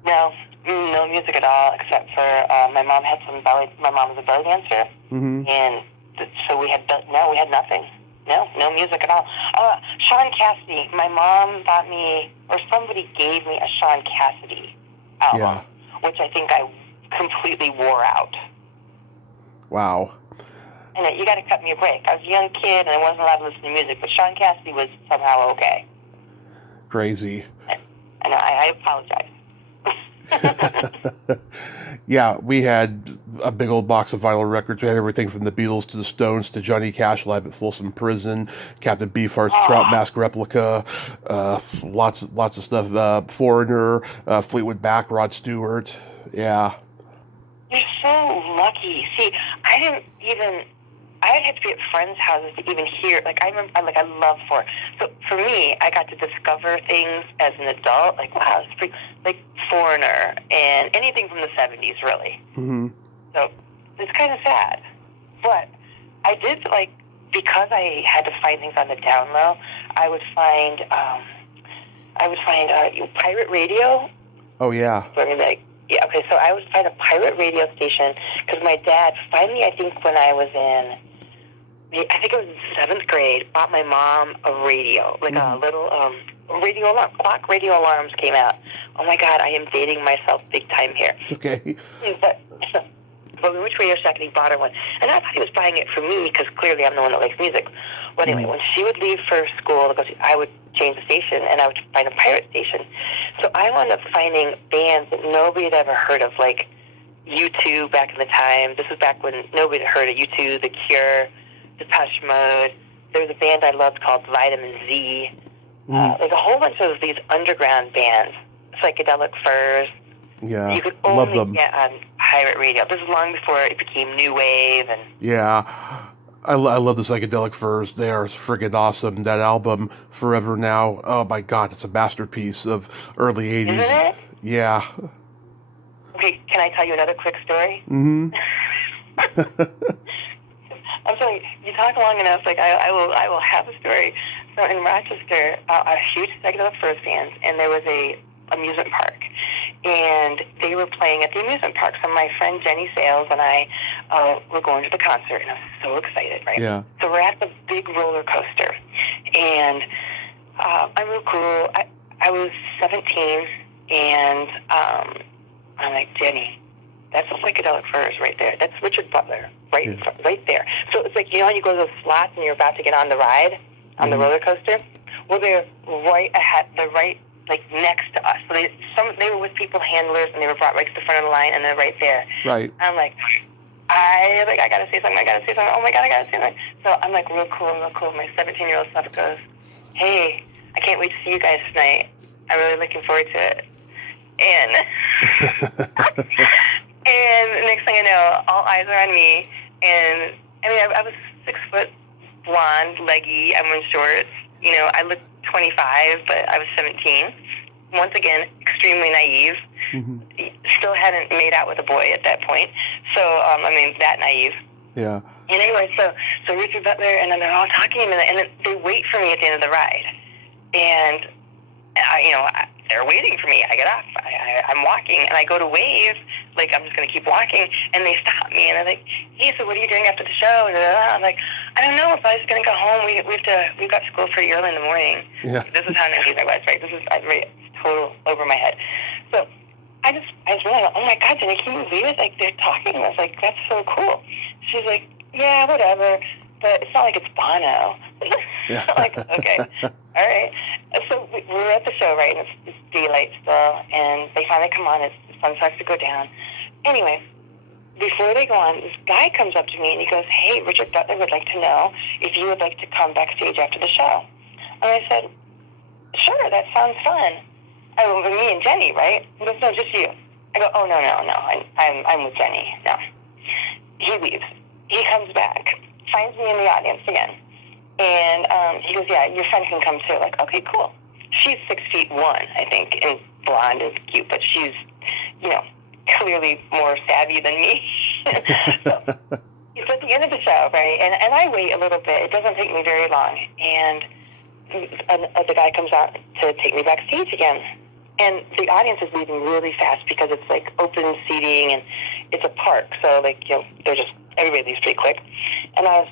No, no music at all, except for my mom had some belly. My mom was a belly dancer, and so we had nothing. No music at all. Sean Cassidy. My mom bought me, or somebody gave me a Sean Cassidy album, which I think I completely wore out. Wow. And you got to cut me a break. I was a young kid and I wasn't allowed to listen to music, but Sean Cassidy was somehow okay. Crazy. And I apologize. Yeah, we had a big old box of vinyl records. We had everything from the Beatles to the Stones to Johnny Cash live at Folsom Prison, Captain Beefheart's Trout Mask replica, lots of stuff. Foreigner, Fleetwood Mac, Rod Stewart. Yeah. You're so lucky. See, I'd have to be at friends' houses to even hear. Like I love Foreigner. So for me, I got to discover things as an adult. Like wow, it's pretty, like Foreigner and anything from the '70s, really. Mm-hmm. So it's kind of sad, but I did because I had to find things on the down low. I would find pirate radio. Oh yeah. So yeah, okay. So I would find a pirate radio station because my dad finally, I think when I was in. I think it was in 7th grade, bought my mom a radio, like a little radio alarm. Clock radio alarms came out. Oh, my God, I am dating myself big time here. It's okay. But we went to Radio Shack and he bought her one. And I thought he was buying it for me because clearly I'm the one that likes music. Well, anyway, when she would leave for school, I would change the station and I would find a pirate station. So I wound up finding bands that nobody had ever heard of, like U2 back in the time. This was back when nobody had heard of U2, The Cure, Depeche Mode. There was a band I loved called Vitamin Z. Like a whole bunch of these underground bands, Psychedelic Furs. Yeah, you could love only them. get on pirate radio. This is long before it became new wave. And yeah, I love the Psychedelic Furs. They are friggin' awesome. That album, Forever Now. Oh my God, it's a masterpiece of early '80s. Isn't it? Yeah. Okay, can I tell you another quick story? Mm-hmm. I'm sorry, you talk long enough, I will have a story. So in Rochester, a huge Psychedelic Furs fans, and there was a amusement park. And they were playing at the amusement park. So my friend Jenny Sales and I were going to the concert, and I was so excited, right? Yeah. So we're at the big roller coaster. And I'm real cool. I was 17, and I'm like, Jenny, that's Psychedelic Furs right there. That's Richard Butler right there. So it's like, how you go to those slots and you're about to get on the ride, on the roller coaster? Well, they're right ahead, next to us. So they were with people handlers, and they were brought right to the front of the line, and they're right there. Right. I'm like, I gotta say something. Oh my God, I gotta say something. So I'm like, real cool. My 17-year-old self goes, hey, I can't wait to see you guys tonight. I'm really looking forward to it. And and the next thing I know, all eyes are on me. And I mean, I was 6 foot, blonde, leggy. I'm in shorts. I looked 25, but I was 17. Once again, extremely naive. Mm-hmm. Still hadn't made out with a boy at that point. So, that naive. Yeah. And anyway, so Richard Butler, and then they're all talking to me, and then they wait for me at the end of the ride. And, they're waiting for me. I get off. I'm walking, and I go to wave, like I'm just going to keep walking, and they stop me, and they're like, hey, so what are you doing after the show? And I'm like, I don't know. If I was going to go home, we've got school pretty early in the morning. Yeah. This is how naive I was, right? This is total over my head. So I just realized, oh my God, Jenny, can you believe it? Like, they're talking. I was like, that's so cool. She's like, yeah, whatever, but it's not like it's Bono. Yeah. I'm like, okay, all right. So we're at the show, right, and it's daylight still, and they finally come on. The sun starts to go down. Anyway, before they go on, this guy comes up to me, and he goes, hey, Richard Butler would like to know if you would like to come backstage after the show. And I said, sure, that sounds fun. Me and Jenny, right? He goes, no, just you. I go, oh, no, I'm with Jenny. No. He leaves. He comes back, finds me in the audience again. And he goes, yeah, your friend can come too. Like, okay, cool. She's 6'1", I think, and blonde is cute, but she's, clearly more savvy than me. So it's at the end of the show, right? And I wait a little bit. It doesn't take me very long. And the guy comes out to take me backstage again. And the audience is leaving really fast because it's like open seating and it's a park. So everybody leaves pretty quick. And I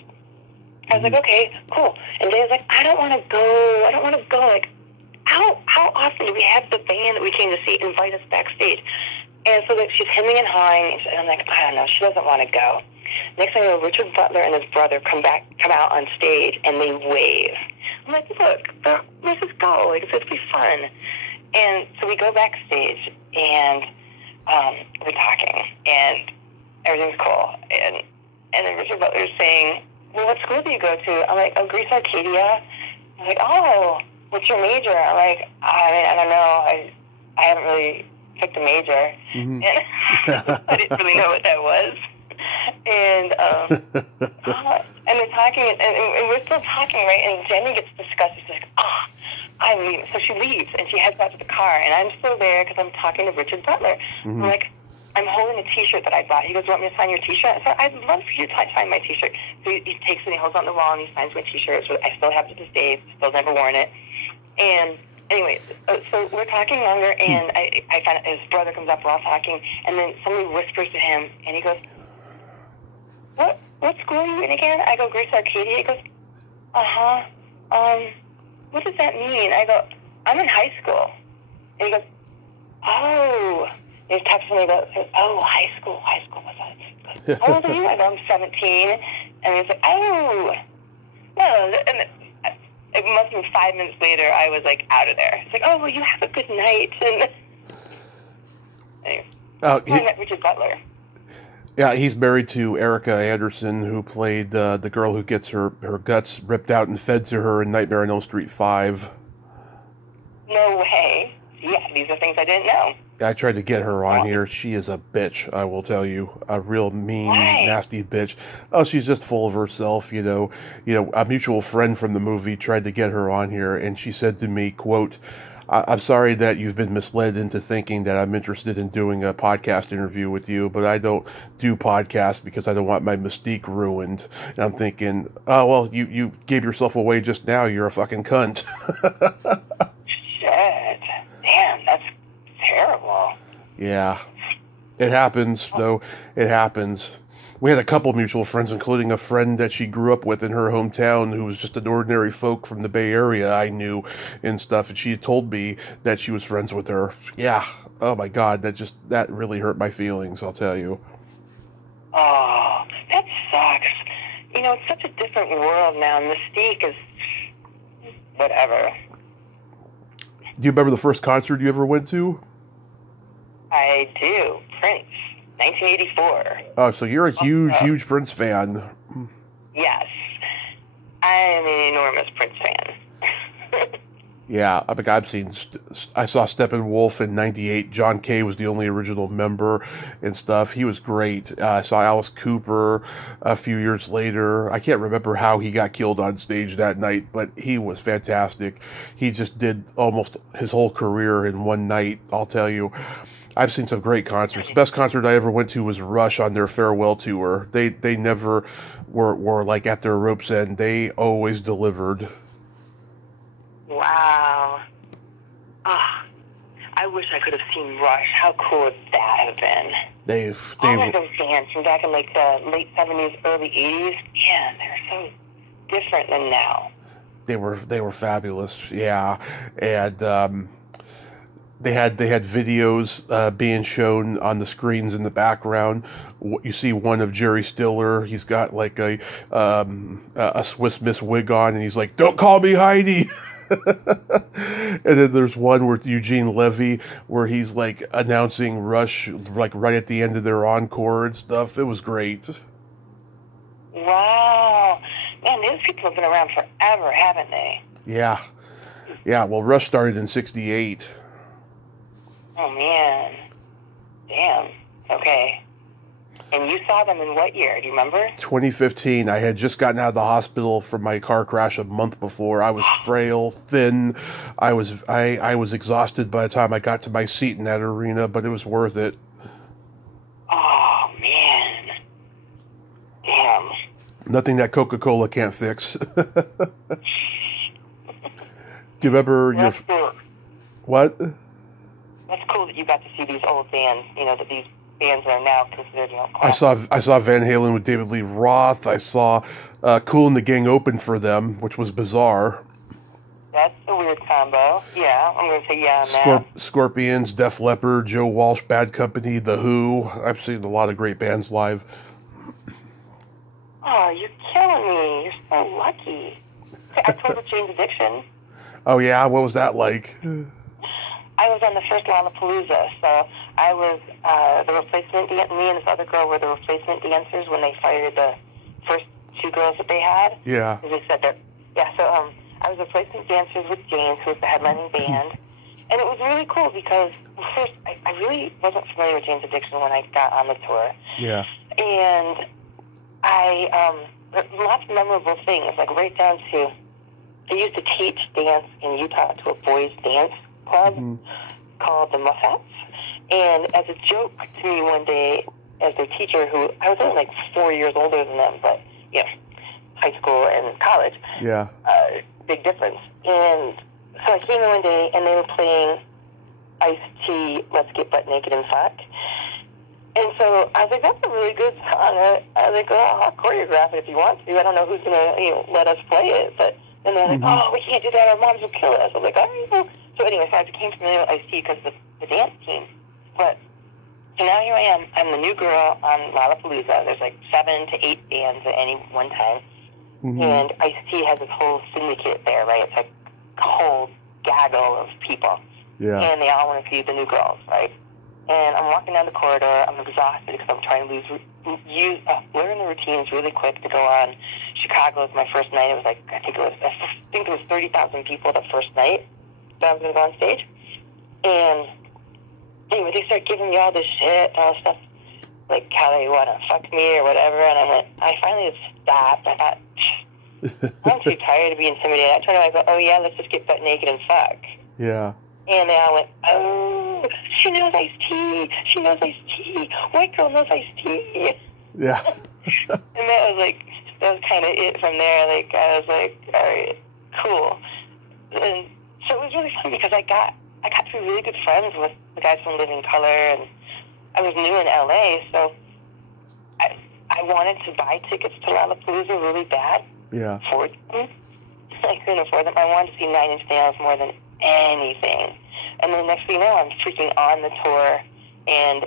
was like, okay, cool. And Dave's like, I don't want to go. Like, how often do we have the band that we came to see invite us backstage? And so she's hemming and hawing, and I'm like, I don't know, she doesn't want to go. Next thing I know, Richard Butler and his brother come out on stage, and they wave. I'm like, look, let's just go. Like, it's going to be fun. And so we go backstage, and we're talking, and everything's cool. And then Richard Butler's saying, well, what school do you go to? I'm like, oh, Greece Arcadia. I'm like, oh, what's your major? I'm like, I don't know. I haven't really picked a major. Mm-hmm. And I didn't really know what that was. And and they're talking, and we're still talking, right? And Jenny gets disgusted. She's like, I'm leaving. So she leaves, and she heads out to the car, and I'm still there because I'm talking to Richard Butler. Mm-hmm. I'm like, I'm holding a T-shirt that I bought. He goes, you want me to sign your T-shirt? I said, I'd love for you to sign my T-shirt. So he takes it and he holds it on the wall and he signs my T-shirt. So I still have it to this day. Still never worn it. And anyway, so we're talking longer, and I find out his brother comes up. We're all talking, and then somebody whispers to him, and he goes, what school are you in again? I go, Grace Arcadia. He goes, what does that mean? I go, I'm in high school. And he goes, oh. He texts me and goes, oh, high school, what's that? How old are you? I go, I'm 17. And he's like, oh. No, and it must have been 5 minutes later, I was, like, out of there. It's like, oh, well, you have a good night. And anyway, I met Richard Butler. Yeah, he's married to Erica Anderson, who played the girl who gets her guts ripped out and fed to her in Nightmare on Elm Street 5. No way. Yeah, these are things I didn't know. I tried to get her on here. She is a bitch, I will tell you. A real mean, nasty bitch. Oh, she's just full of herself, you know. A mutual friend from the movie tried to get her on here, and she said to me, quote, I'm sorry that you've been misled into thinking that I'm interested in doing a podcast interview with you, but I don't do podcasts because I don't want my mystique ruined. And I'm thinking, oh, well, you gave yourself away just now. You're a fucking cunt. Shit. Damn, that's terrible. Yeah. It happens, though. It happens. We had a couple mutual friends, including a friend that she grew up with in her hometown who was just an ordinary folk from the Bay Area I knew and stuff. And she had told me that she was friends with her. Yeah. Oh, my God. That really hurt my feelings, I'll tell you. Oh, that sucks. It's such a different world now. Mystique is whatever. Do you remember the first concert you ever went to? I do. Prince. 1984. Oh, so you're a huge Prince fan. Yes. I'm an enormous Prince fan. Yeah, I saw Steppenwolf in 98. John Kay was the only original member and stuff. He was great. I saw Alice Cooper a few years later. I can't remember how he got killed on stage that night, but he was fantastic. He just did almost his whole career in one night, I'll tell you. I've seen some great concerts. The best concert I ever went to was Rush on their farewell tour. They never were like at their rope's end. They always delivered. Wow. I wish I could have seen Rush. How cool would that have been? All of those bands from back in like the late 70s, early 80s, man, they're so different than now. They were fabulous, yeah. And they had videos being shown on the screens in the background. You see one of Jerry Stiller. He's got like a Swiss Miss wig on, and he's like, "Don't call me Heidi." And then there's one with Eugene Levy where he's like announcing Rush like right at the end of their encore and stuff. It was great. Wow. Man, those people have been around forever, haven't they? Yeah. Yeah, well, Rush started in 68. Oh, man. Damn. Okay. And you saw them in what year? Do you remember? 2015. I had just gotten out of the hospital from my car crash a month before. I was frail, thin. I was exhausted by the time I got to my seat in that arena, but it was worth it. Oh, man. Damn. Nothing that Coca-Cola can't fix. Do you remember That's cool. What? That's cool that you got to see these old bands, that these bands are now considered, classic. I saw Van Halen with David Lee Roth. I saw Kool and the Gang open for them, which was bizarre. That's a weird combo. Yeah, I'm going to say yeah on that. Scorpions, Def Leppard, Joe Walsh, Bad Company, The Who. I've seen a lot of great bands live. Oh, you're killing me. You're so lucky. I toured with Jane's Addiction. Oh, yeah? What was that like? I was on the first Lollapalooza, so I was the replacement dancer. Me and this other girl were the replacement dancers when they fired the first two girls that they had. Yeah. They said that. Yeah, so I was replacement dancers with James, who was the headlining band. And it was really cool because, first, I really wasn't familiar with Jane's Addiction when I got on the tour. Yeah. And lots of memorable things, like right down to, I used to teach dance in Utah to a boys' dance club called the Muffets. And as a joke to me one day, as their teacher, who I was only like 4 years older than them, but, high school and college. Yeah. Big difference. And so I came in one day, and they were playing Ice-T, Let's Get Butt Naked and Fuck. And so I was like, that's a really good song. I was like, I'll choreograph it if you want to. I don't know who's going to let us play it. But then they're like, oh, we can't do that. Our moms will kill us. I was like, all right. So anyway, so I became familiar with Ice-T because of the dance team. But so now here I am. I'm the new girl on Lollapalooza. There's like 7 to 8 bands at any one time. And Ice-T has this whole syndicate there, right? It's like a whole gaggle of people. Yeah. And they all want to see the new girls, right? And I'm walking down the corridor. I'm exhausted because I'm trying to learn the routines really quick to go on. Chicago was my first night. It was like, I think it was 30,000 people the first night that I was going to go on stage. And anyway, they start giving me all this shit, all this stuff, like how they want to fuck me or whatever. And I finally just stopped. I thought, I'm too tired to be intimidated. I turned around and I go, oh yeah, let's just get butt naked and fuck. Yeah. And they all went, oh, she knows Ice-T. She knows Ice-T. White girl knows Ice-T. Yeah. And that was kind of it from there. Like, I was like, all right, cool. And so it was really fun because I got to be really good friends with the guys from Living Color, and I was new in LA, so I wanted to buy tickets to Lollapalooza really bad. Yeah. Afford them. I couldn't afford them. I wanted to see Nine Inch Nails more than anything. And then next thing you know, I'm freaking on the tour and,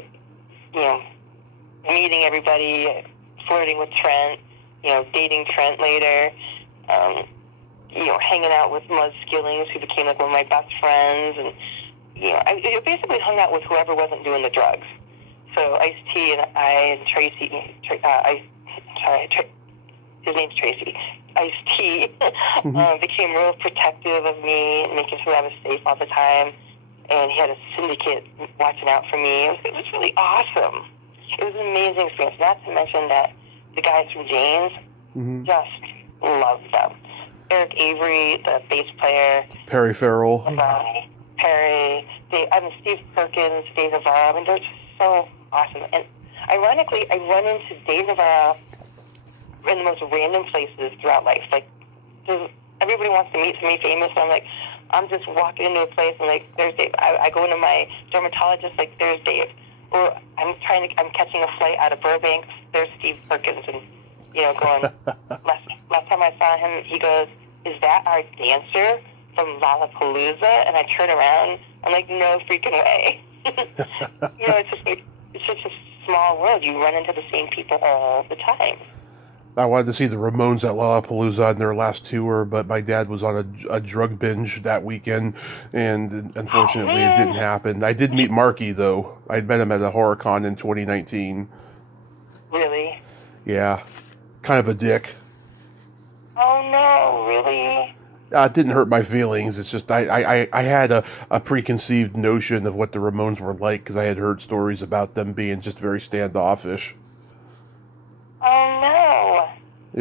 meeting everybody, flirting with Trent, dating Trent later, hanging out with Muzz Skillings, who became like one of my best friends. And, I basically hung out with whoever wasn't doing the drugs. So Ice-T and I and Tracy, his name's Tracy. Ice-T became real protective of me, making sure I was safe all the time. And he had a syndicate watching out for me. It was really awesome. It was an amazing experience. Not to mention that the guys from Jane's just loved them. Eric Avery, the bass player. Perry Farrell. Perry. Steve Perkins, Dave Navarro. I mean, they're just so awesome. And ironically, I run into Dave Navarro in the most random places throughout life. Like, everybody wants to meet somebody famous, so I'm just walking into a place and like, there's Dave. I go into my dermatologist, like, there's Dave. Or I'm catching a flight out of Burbank, there's Steve Perkins, and going. last time I saw him, he goes, "Is that our dancer from Lollapalooza?" And I turn around, I'm like, no freaking way. It's such a small world. You run into the same people all the time. I wanted to see the Ramones at Lollapalooza on their last tour, but my dad was on a drug binge that weekend, and unfortunately it didn't happen. I did meet Marky, though. I met him at a HorrorCon in 2019. Really? Yeah. Kind of a dick. Oh, no, really? It didn't hurt my feelings. It's just I had a preconceived notion of what the Ramones were like because I had heard stories about them being just very standoffish. Oh, no.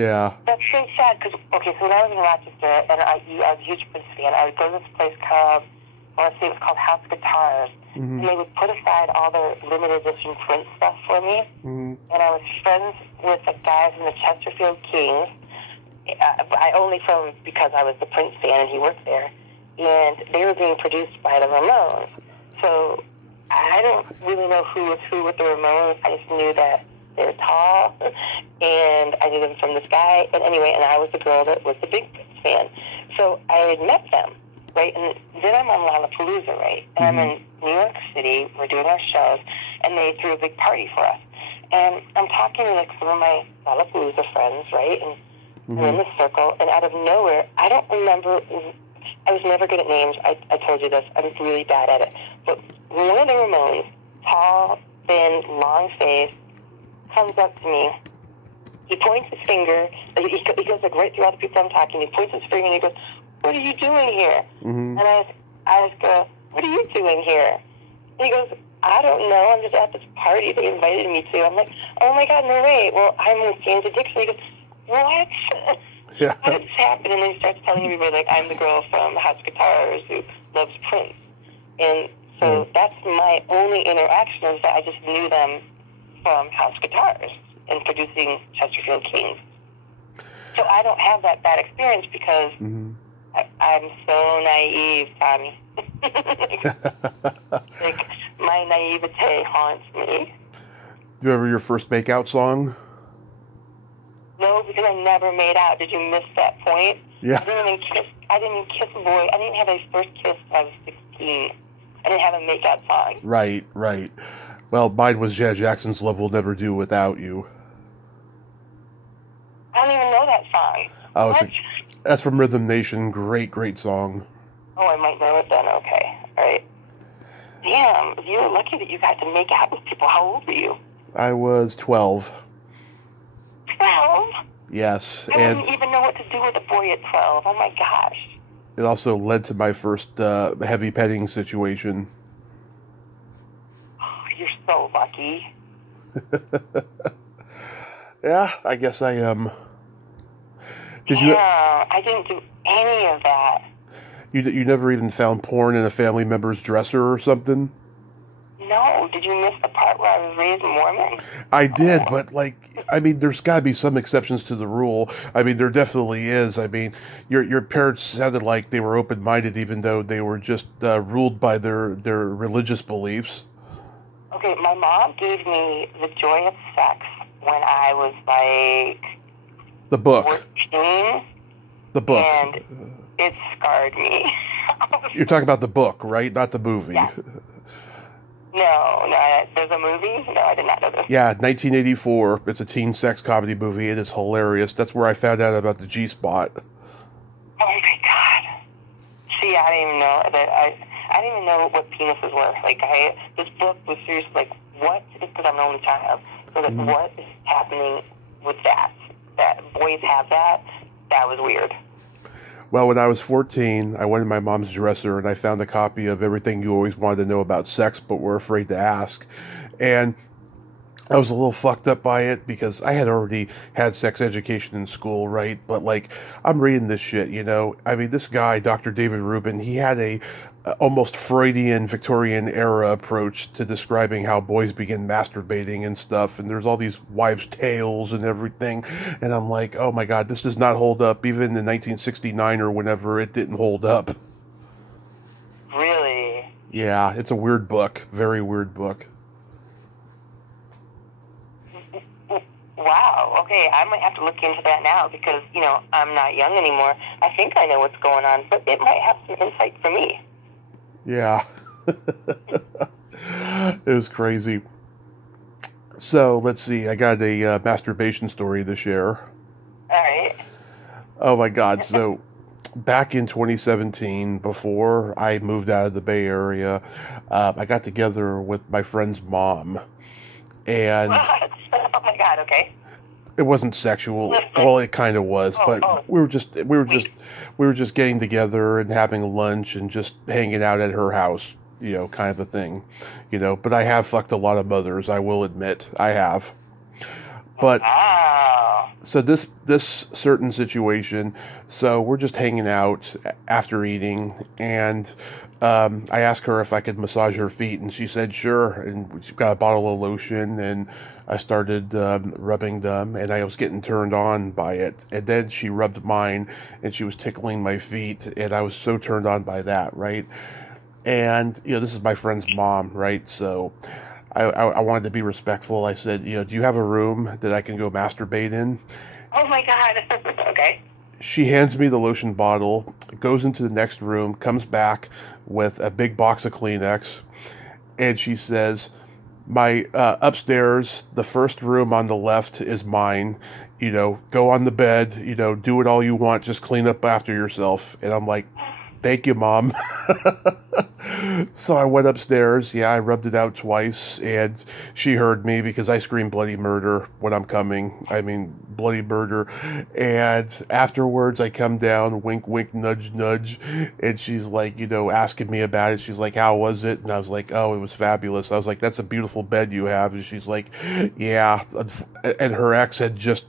Yeah. That's so sad because, okay, so when I was in Rochester and I was a huge Prince fan, I would go to this place called, I want to say it was called House Guitars, and they would put aside all their limited edition Prince stuff for me, and I was friends with a guy from the Chesterfield Kings. I only from because I was the Prince fan and he worked there, and they were being produced by the Ramones. So I don't really know who was who with the Ramones. I just knew that they were tall, and I knew them from this guy. And anyway, and I was the girl that was the big Prince fan. So I had met them, right? And then I'm on Lollapalooza, right? And I'm in New York City. We're doing our shows, and they threw a big party for us. And I'm talking to like some of my Lollapalooza friends, right? And we're in the circle, and out of nowhere, I don't remember, I was never good at names, I told you this, I'm really bad at it, but one of the Ramones, tall, thin, long face, comes up to me, he points his finger, he goes like right through all the people I'm talking, he points his finger and he goes, what are you doing here? And I go, what are you doing here? And he goes, I don't know, I'm just at this party they invited me to. I'm like, oh my God, no way, well, I'm with James Addiction. He goes, what? Yeah. What has happened? And then he starts telling everybody, like, I'm the girl from House Guitars who loves Prince. And so that's my only interaction is that I just knew them from House Guitars and producing Chesterfield Kings. So I don't have that bad experience because I'm so naive, Tommy. Like, my naivete haunts me. Do you remember your first make-out song? No, because I never made out. Did you miss that point? Yeah. I didn't even kiss a boy. I didn't have a first kiss until I was 16. I didn't have a make-out song. Right. Well, mine was Janet Jackson's Love Will Never Do Without You. I don't even know that song. Oh, that's from Rhythm Nation. Great song. Oh, I might know it then. Okay. All right. Damn, you were lucky that you got to make out with people. How old were you? I was 12. 12? Yes. I wouldn't even know what to do with a boy at 12. Oh, my gosh. It also led to my first heavy petting situation. Oh, you're so lucky. Yeah, I guess I am. I didn't do any of that. You never even found porn in a family member's dresser or something? No. Did you miss the part where I was raised Mormon? I did, but there's got to be some exceptions to the rule. I mean, there definitely is. I mean, your parents sounded like they were open-minded, even though they were just ruled by their religious beliefs. Okay, my mom gave me The Joy of Sex when I was like the book. 14. The book. And it scarred me. You're talking about the book, right? Not the movie. Yeah. No, there's a movie? No, I did not know this. Yeah, 1984. It's a teen sex comedy movie. It is hilarious. That's where I found out about the G-spot. Oh my God. See, I didn't even know that. I didn't even know what penises were. Like, this book was seriously like, what? Because I'm an only child. So like, what is happening with that? That boys have that? That was weird. Well, when I was 14, I went in my mom's dresser and I found a copy of Everything You Always Wanted to Know About Sex But Were Afraid to Ask. And I was a little fucked up by it because I had already had sex education in school, right? But I'm reading this shit, you know? I mean, this guy, Dr. David Rubin, he had a almost Freudian Victorian era approach to describing how boys begin masturbating and stuff, and there's all these wives' tales and everything, and I'm like, oh my God, this does not hold up. Even in 1969 or whenever, it didn't hold up. Really? Yeah, it's a weird book. Very weird book. Wow, okay, I might have to look into that now because, I'm not young anymore. I think I know what's going on, but it might have some insight for me. Yeah. It was crazy. So, let's see. I got a masturbation story to share. All right. Oh, my God. So, back in 2017, before I moved out of the Bay Area, I got together with my friend's mom. And oh, my God, okay. It wasn't sexual. Well, it kind of was, but we were just getting together and having lunch and just hanging out at her house, kind of a thing, But I have fucked a lot of mothers, I will admit, I have. But so this certain situation, so we're just hanging out after eating, and I asked her if I could massage her feet, and she said sure, and she got a bottle of lotion, and I started rubbing them, and I was getting turned on by it, and then she rubbed mine, and she was tickling my feet, and I was so turned on by that, right? And this is my friend's mom, right? So I wanted to be respectful. I said, do you have a room that I can go masturbate in? Oh my God. Okay. She hands me the lotion bottle, goes into the next room, comes back with a big box of Kleenex, and she says, my upstairs, the first room on the left is mine. Go on the bed, do it all you want, just clean up after yourself. And I'm like, thank you, Mom. So I went upstairs. Yeah, I rubbed it out twice, and she heard me because I scream bloody murder when I'm coming. I mean, bloody murder. And afterwards, I come down, wink, wink, nudge, nudge, and she's like, asking me about it. She's like, how was it? And I was like, oh, it was fabulous. I was like, that's a beautiful bed you have. And she's like, yeah. And her ex had just,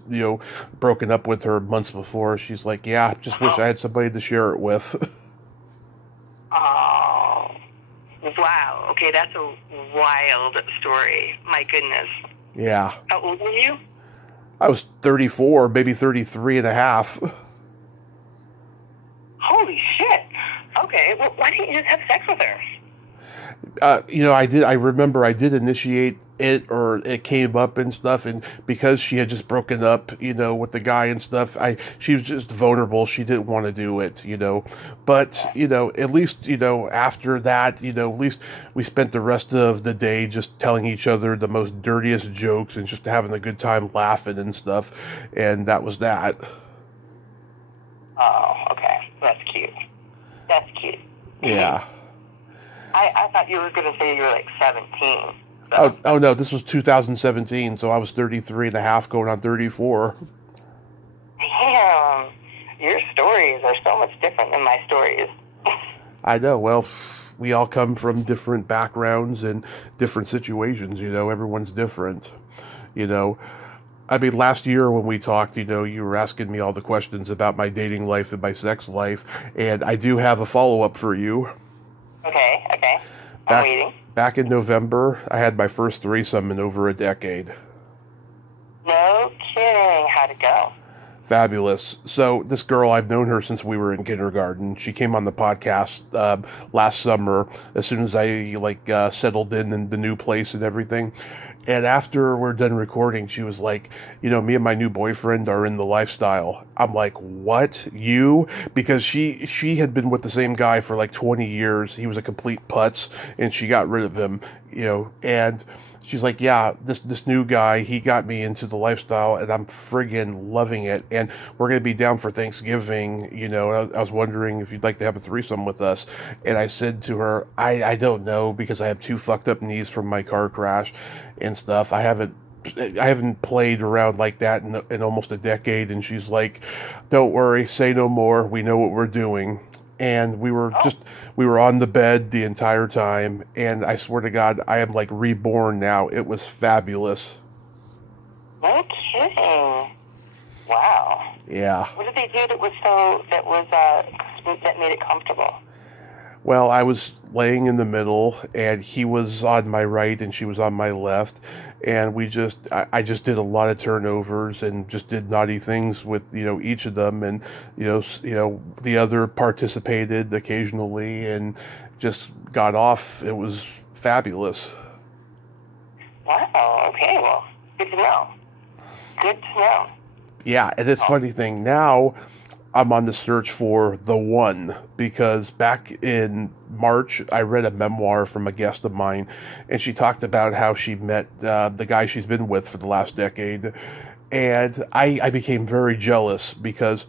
broken up with her months before. She's like, yeah, just wish I had somebody to share it with. Oh, wow. Okay, that's a wild story. My goodness. Yeah. How old were you? I was 34, maybe 33 and a half. Holy shit. Okay, well, why didn't you just have sex with her? I remember I did initiate it, or it came up and stuff, and because she had just broken up, with the guy and stuff, she was just vulnerable. She didn't want to do it, but, at least, after that, at least we spent the rest of the day just telling each other the most dirtiest jokes and just having a good time laughing and stuff, and that was that. Oh, okay. That's cute. That's cute. Yeah. I thought you were going to say you were like 17. So. Oh no, this was 2017, so I was 33 and a half going on 34. Damn. Your stories are so much different than my stories. I know. Well, we all come from different backgrounds and different situations, everyone's different, I mean, last year when we talked, you were asking me all the questions about my dating life and my sex life, and I do have a follow-up for you. Okay. I'm waiting. Back in November, I had my first threesome in over a decade. No kidding. How'd it go? Fabulous. So this girl, I've known her since we were in kindergarten. She came on the podcast last summer as soon as I settled in the new place and everything. And after we're done recording, she was like, me and my new boyfriend are in the lifestyle. I'm like, what? You? Because she had been with the same guy for like 20 years. He was a complete putz, and she got rid of him, and she's like, yeah, this new guy, he got me into the lifestyle, and I'm friggin' loving it, and we're going to be down for Thanksgiving, I was wondering if you'd like to have a threesome with us. And I said to her, I don't know, because I have 2 fucked up knees from my car crash and stuff. I haven't played around like that in almost a decade. And she's like, don't worry, say no more, we know what we're doing. And we were on the bed the entire time, and I swear to God, I am like reborn now. It was fabulous. No kidding. Wow. Yeah. What did they do that made it comfortable? Well, I was laying in the middle, and he was on my right, and she was on my left, and I just did a lot of turnovers and just did naughty things with, each of them, and, the other participated occasionally and just got off. It was fabulous. Wow, okay, well, good to know. Good to know. Yeah, and it's funny thing, now I'm on the search for the one, because back in March, I read a memoir from a guest of mine, and she talked about how she met the guy she's been with for the last decade, and I became very jealous because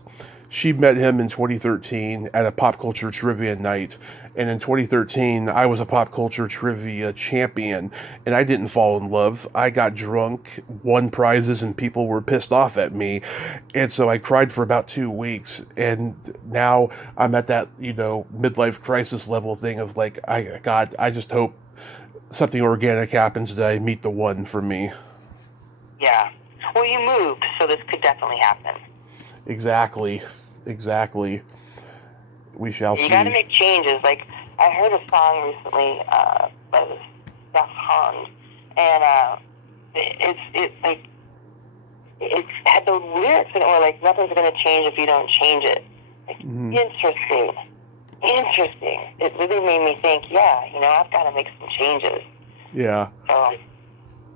she met him in 2013 at a pop culture trivia night, And in 2013, I was a pop culture trivia champion, and I didn't fall in love. I got drunk, won prizes, and people were pissed off at me. And so I cried for about 2 weeks. And now I'm at that, midlife crisis level thing of like, I just hope something organic happens that I meet the one for me. Yeah. Well, you moved, so this could definitely happen. Exactly. We shall see. You got to make changes. Like, I heard a song recently by this Steph Hans, and it's had those lyrics in it where, like, nothing's going to change if you don't change it. Like, interesting. It really made me think, I've got to make some changes. Yeah. So,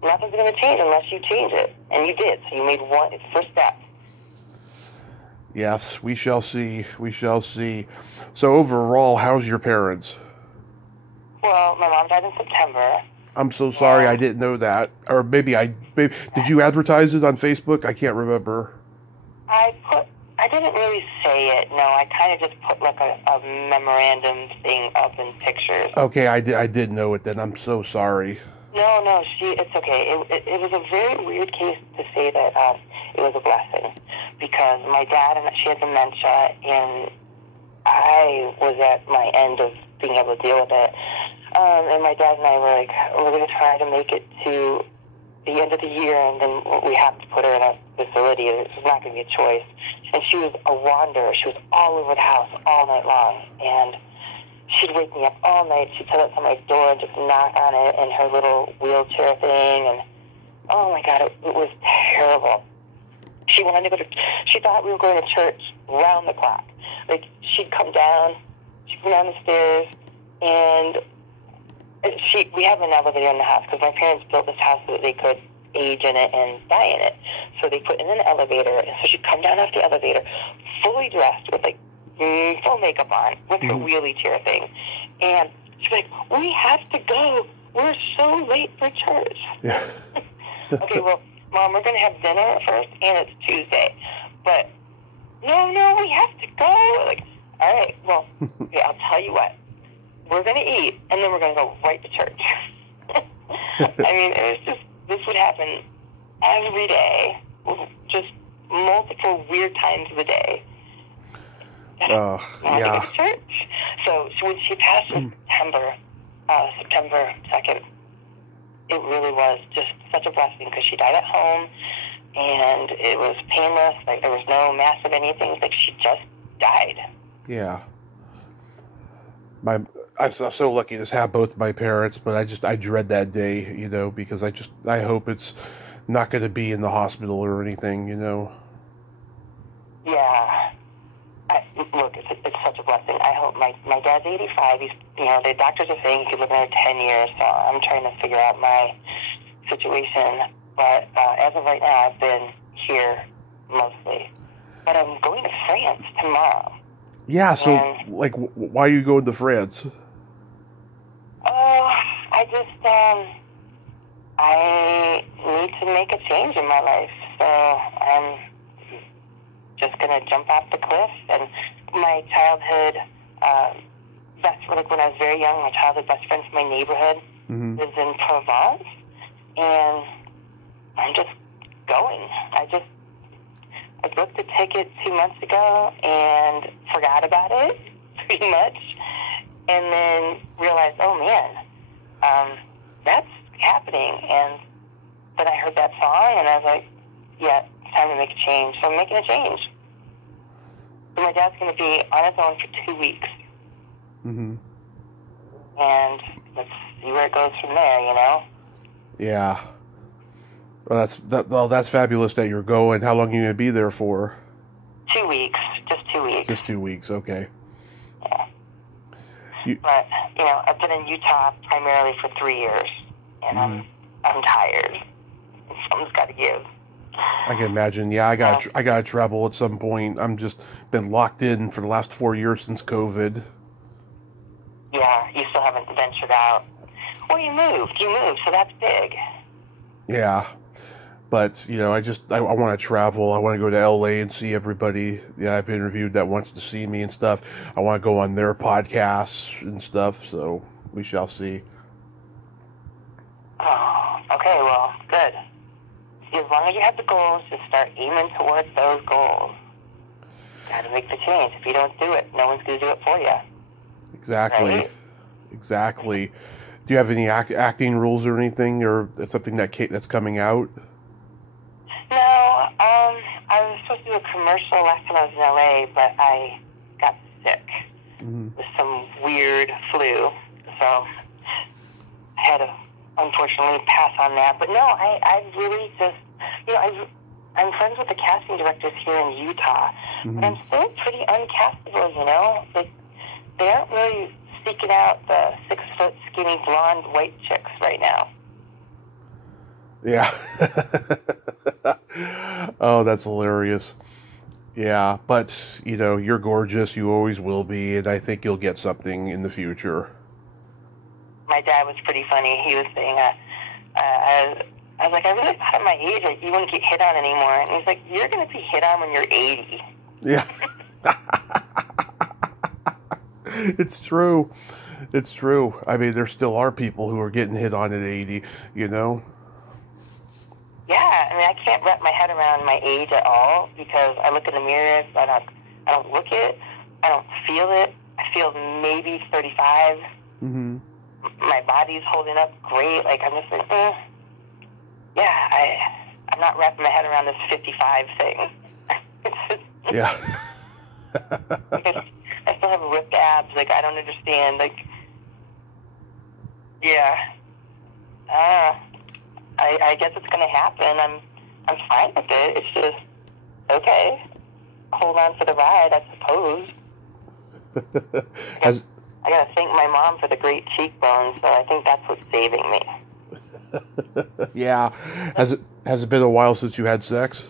nothing's going to change unless you change it. And you did. So you made it's the first step. Yes, we shall see. So overall, how's your parents? Well, my mom died in September. I'm so sorry, I didn't know that. Or maybe did you advertise it on Facebook? I can't remember. I didn't really say it. No, I kind of just put like a memorandum thing up in pictures. Okay, I did know it then. I'm so sorry. No, it's okay. It was a very weird case to say that it was a blessing, because my dad, she had dementia, and I was at my end of being able to deal with it. And my dad and I were like, we're going to try to make it to the end of the year, and then we have to put her in a facility. It's not going to be a choice. And she was a wanderer. She was all over the house all night long, and she'd wake me up all night. She'd sit outside my door and just knock on it in her little wheelchair thing. And, oh, my God, it was terrible. She thought we were going to church round the clock. Like, she'd come down the stairs, and we have an elevator in the house because my parents built this house so that they could age in it and die in it. So they put in an elevator, and so she'd come down off the elevator fully dressed with, like, full makeup on with her wheelie chair thing. And she'd be like, we have to go. We're so late for church. Yeah. Okay, well, Mom, we're going to have dinner first, and it's Tuesday. But, no, we have to go. Like, all right, well, okay, I'll tell you what. We're going to eat, and then we're going to go right to church. I mean, it was just, this would happen every day, just multiple weird times of the day. Yeah. To go to church. So when she passed in September 2nd, it really was just such a blessing because she died at home, and it was painless. Like, there was no massive anything. Like, she just died. Yeah. I'm so lucky to have both my parents, but I dread that day, because I hope it's not going to be in the hospital or anything, Yeah. Look, it's such a blessing. I hope my dad's 85. He's, the doctors are saying he could live another 10 years, so I'm trying to figure out my situation. But as of right now, I've been here mostly. But I'm going to France tomorrow. Yeah, so, why are you going to France? Oh, I need to make a change in my life, so I'm just going to jump off the cliff. And my childhood when I was very young, my childhood best friend from my neighborhood lives in Provence, and I'm just going. I booked a ticket 2 months ago and forgot about it, pretty much, and then realized, oh, man, that's happening. And then I heard that song, and I was like, yeah, it's time to make a change. So I'm making a change. So my dad's going to be on his own for 2 weeks. And let's see where it goes from there, Yeah. Well, that's fabulous that you're going. How long are you going to be there for? 2 weeks. Just 2 weeks. Just 2 weeks, okay. Yeah. But, I've been in Utah primarily for 3 years, and I'm tired. Something's got to give. I can imagine. Yeah, I gotta travel at some point. I'm just been locked in for the last 4 years since COVID. Yeah, you still haven't ventured out. Well, you moved, so that's big. Yeah. But, you know, I want to travel. I want to go to LA and see everybody I've interviewed that wants to see me and stuff. I want to go on their podcasts and stuff, so we shall see. Oh, okay, well, good. As long as you have the goals, just start aiming towards those goals. Got to make the change. If you don't do it, no one's going to do it for you. Exactly. Right? Exactly. Do you have any acting rules or anything, or something that's coming out? No, I was supposed to do a commercial last time I was in LA, but I got sick with some weird flu, so I had to unfortunately pass on that. But no, I really just, you know, I'm friends with the casting directors here in Utah, but I'm still pretty uncastable, you know? They aren't really seeking out the 6-foot skinny blonde white chicks right now. Yeah. Oh, that's hilarious. Yeah, but, you know, you're gorgeous. You always will be, and I think you'll get something in the future. My dad was pretty funny. He was saying, I was like, I really thought at my age, like, you wouldn't get hit on anymore. And he's like, you're going to be hit on when you're 80. Yeah. It's true. It's true. I mean, there still are people who are getting hit on at 80, you know? Yeah, I mean, I can't wrap my head around my age at all because I look in the mirror, but I don't look it. I don't feel it. I feel maybe 35. Mm-hmm. My body's holding up great. Like, I'm just like, yeah, I'm not wrapping my head around this 55 thing. Yeah. I still have ripped abs. Like, I don't understand. Like, yeah. I guess it's going to happen. I'm fine with it. It's just, okay, hold on for the ride, I suppose. I got to thank my mom for the great cheekbones, so I think that's what's saving me. Yeah. Has it been a while since you had sex?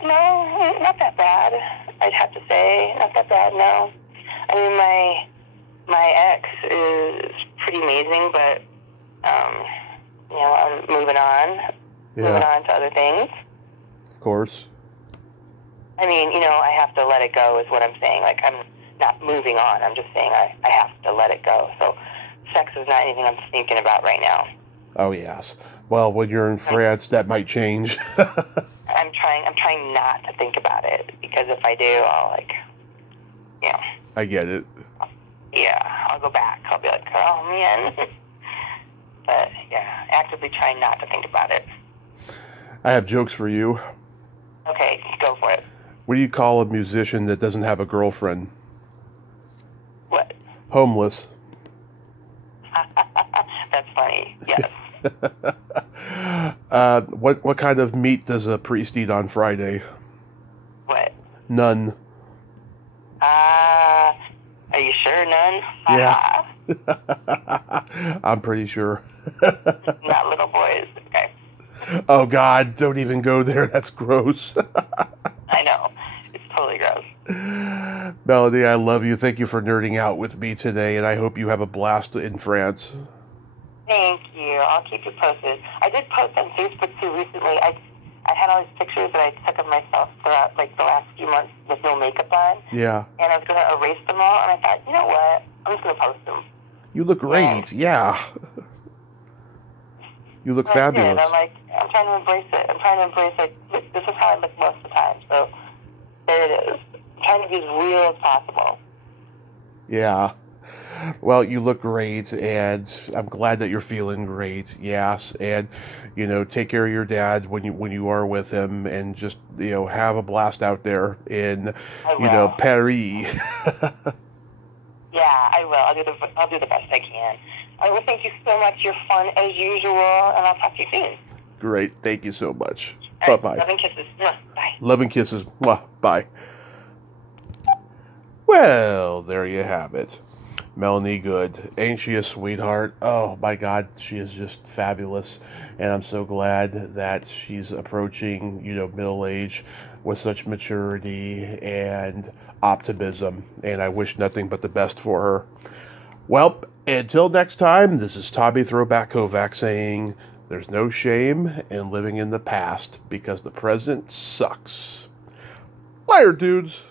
No, not that bad. I'd have to say, not that bad. No, I mean my ex is pretty amazing, but you know, I'm moving on to other things. Of course. I mean, you know, I have to let it go is what I'm saying. Like, I'm not moving on. I'm just saying I have to let it go. So sex is not anything I'm thinking about right now. Oh, yes. Well, when you're in France, that might change. I'm trying not to think about it, because if I do, I'll, like, you know. I get it. Yeah, I'll go back. I'll be like, oh, man. But, yeah, actively trying not to think about it. I have jokes for you. Okay, go for it. What do you call a musician that doesn't have a girlfriend? What? Homeless. That's funny, yes. What kind of meat does a priest eat on Friday? What? None. Are you sure none? Yeah. I'm pretty sure. Not little boys. Okay. Oh, God, don't even go there. That's gross. I know. It's totally gross. Melanie, I love you. Thank you for nerding out with me today, and I hope you have a blast in France. Thank you. I'll keep you posted. I did post on Facebook, too, recently. I had all these pictures that I took of myself throughout, like, the last few months with no makeup on. Yeah. And I was going to erase them all, and I thought, you know what? I'm just going to post them. You look great. Yeah. You look fabulous. I'm like, I'm trying to embrace it. I'm trying to embrace, like, this is how I look most of the time. So there it is. I'm trying to be as real as possible. Yeah. Well, you look great, and I'm glad that you're feeling great. Yes, and you know, take care of your dad when you are with him, and just, you know, have a blast out there in, you know, Paris. Yeah, I will. I'll do the best I can. Well, thank you so much. You're fun as usual, and I'll talk to you soon. Great. Thank you so much. All Bye-bye. Love and kisses. Bye. Love and kisses. Mwah. Bye. Well, there you have it. Melanie Good. Ain't she a sweetheart? Oh, my God. She is just fabulous. And I'm so glad that she's approaching, you know, middle age with such maturity and optimism. And I wish nothing but the best for her. Well, until next time, this is Tommy Throwback Kovac saying there's no shame in living in the past because the present sucks. Later, dudes.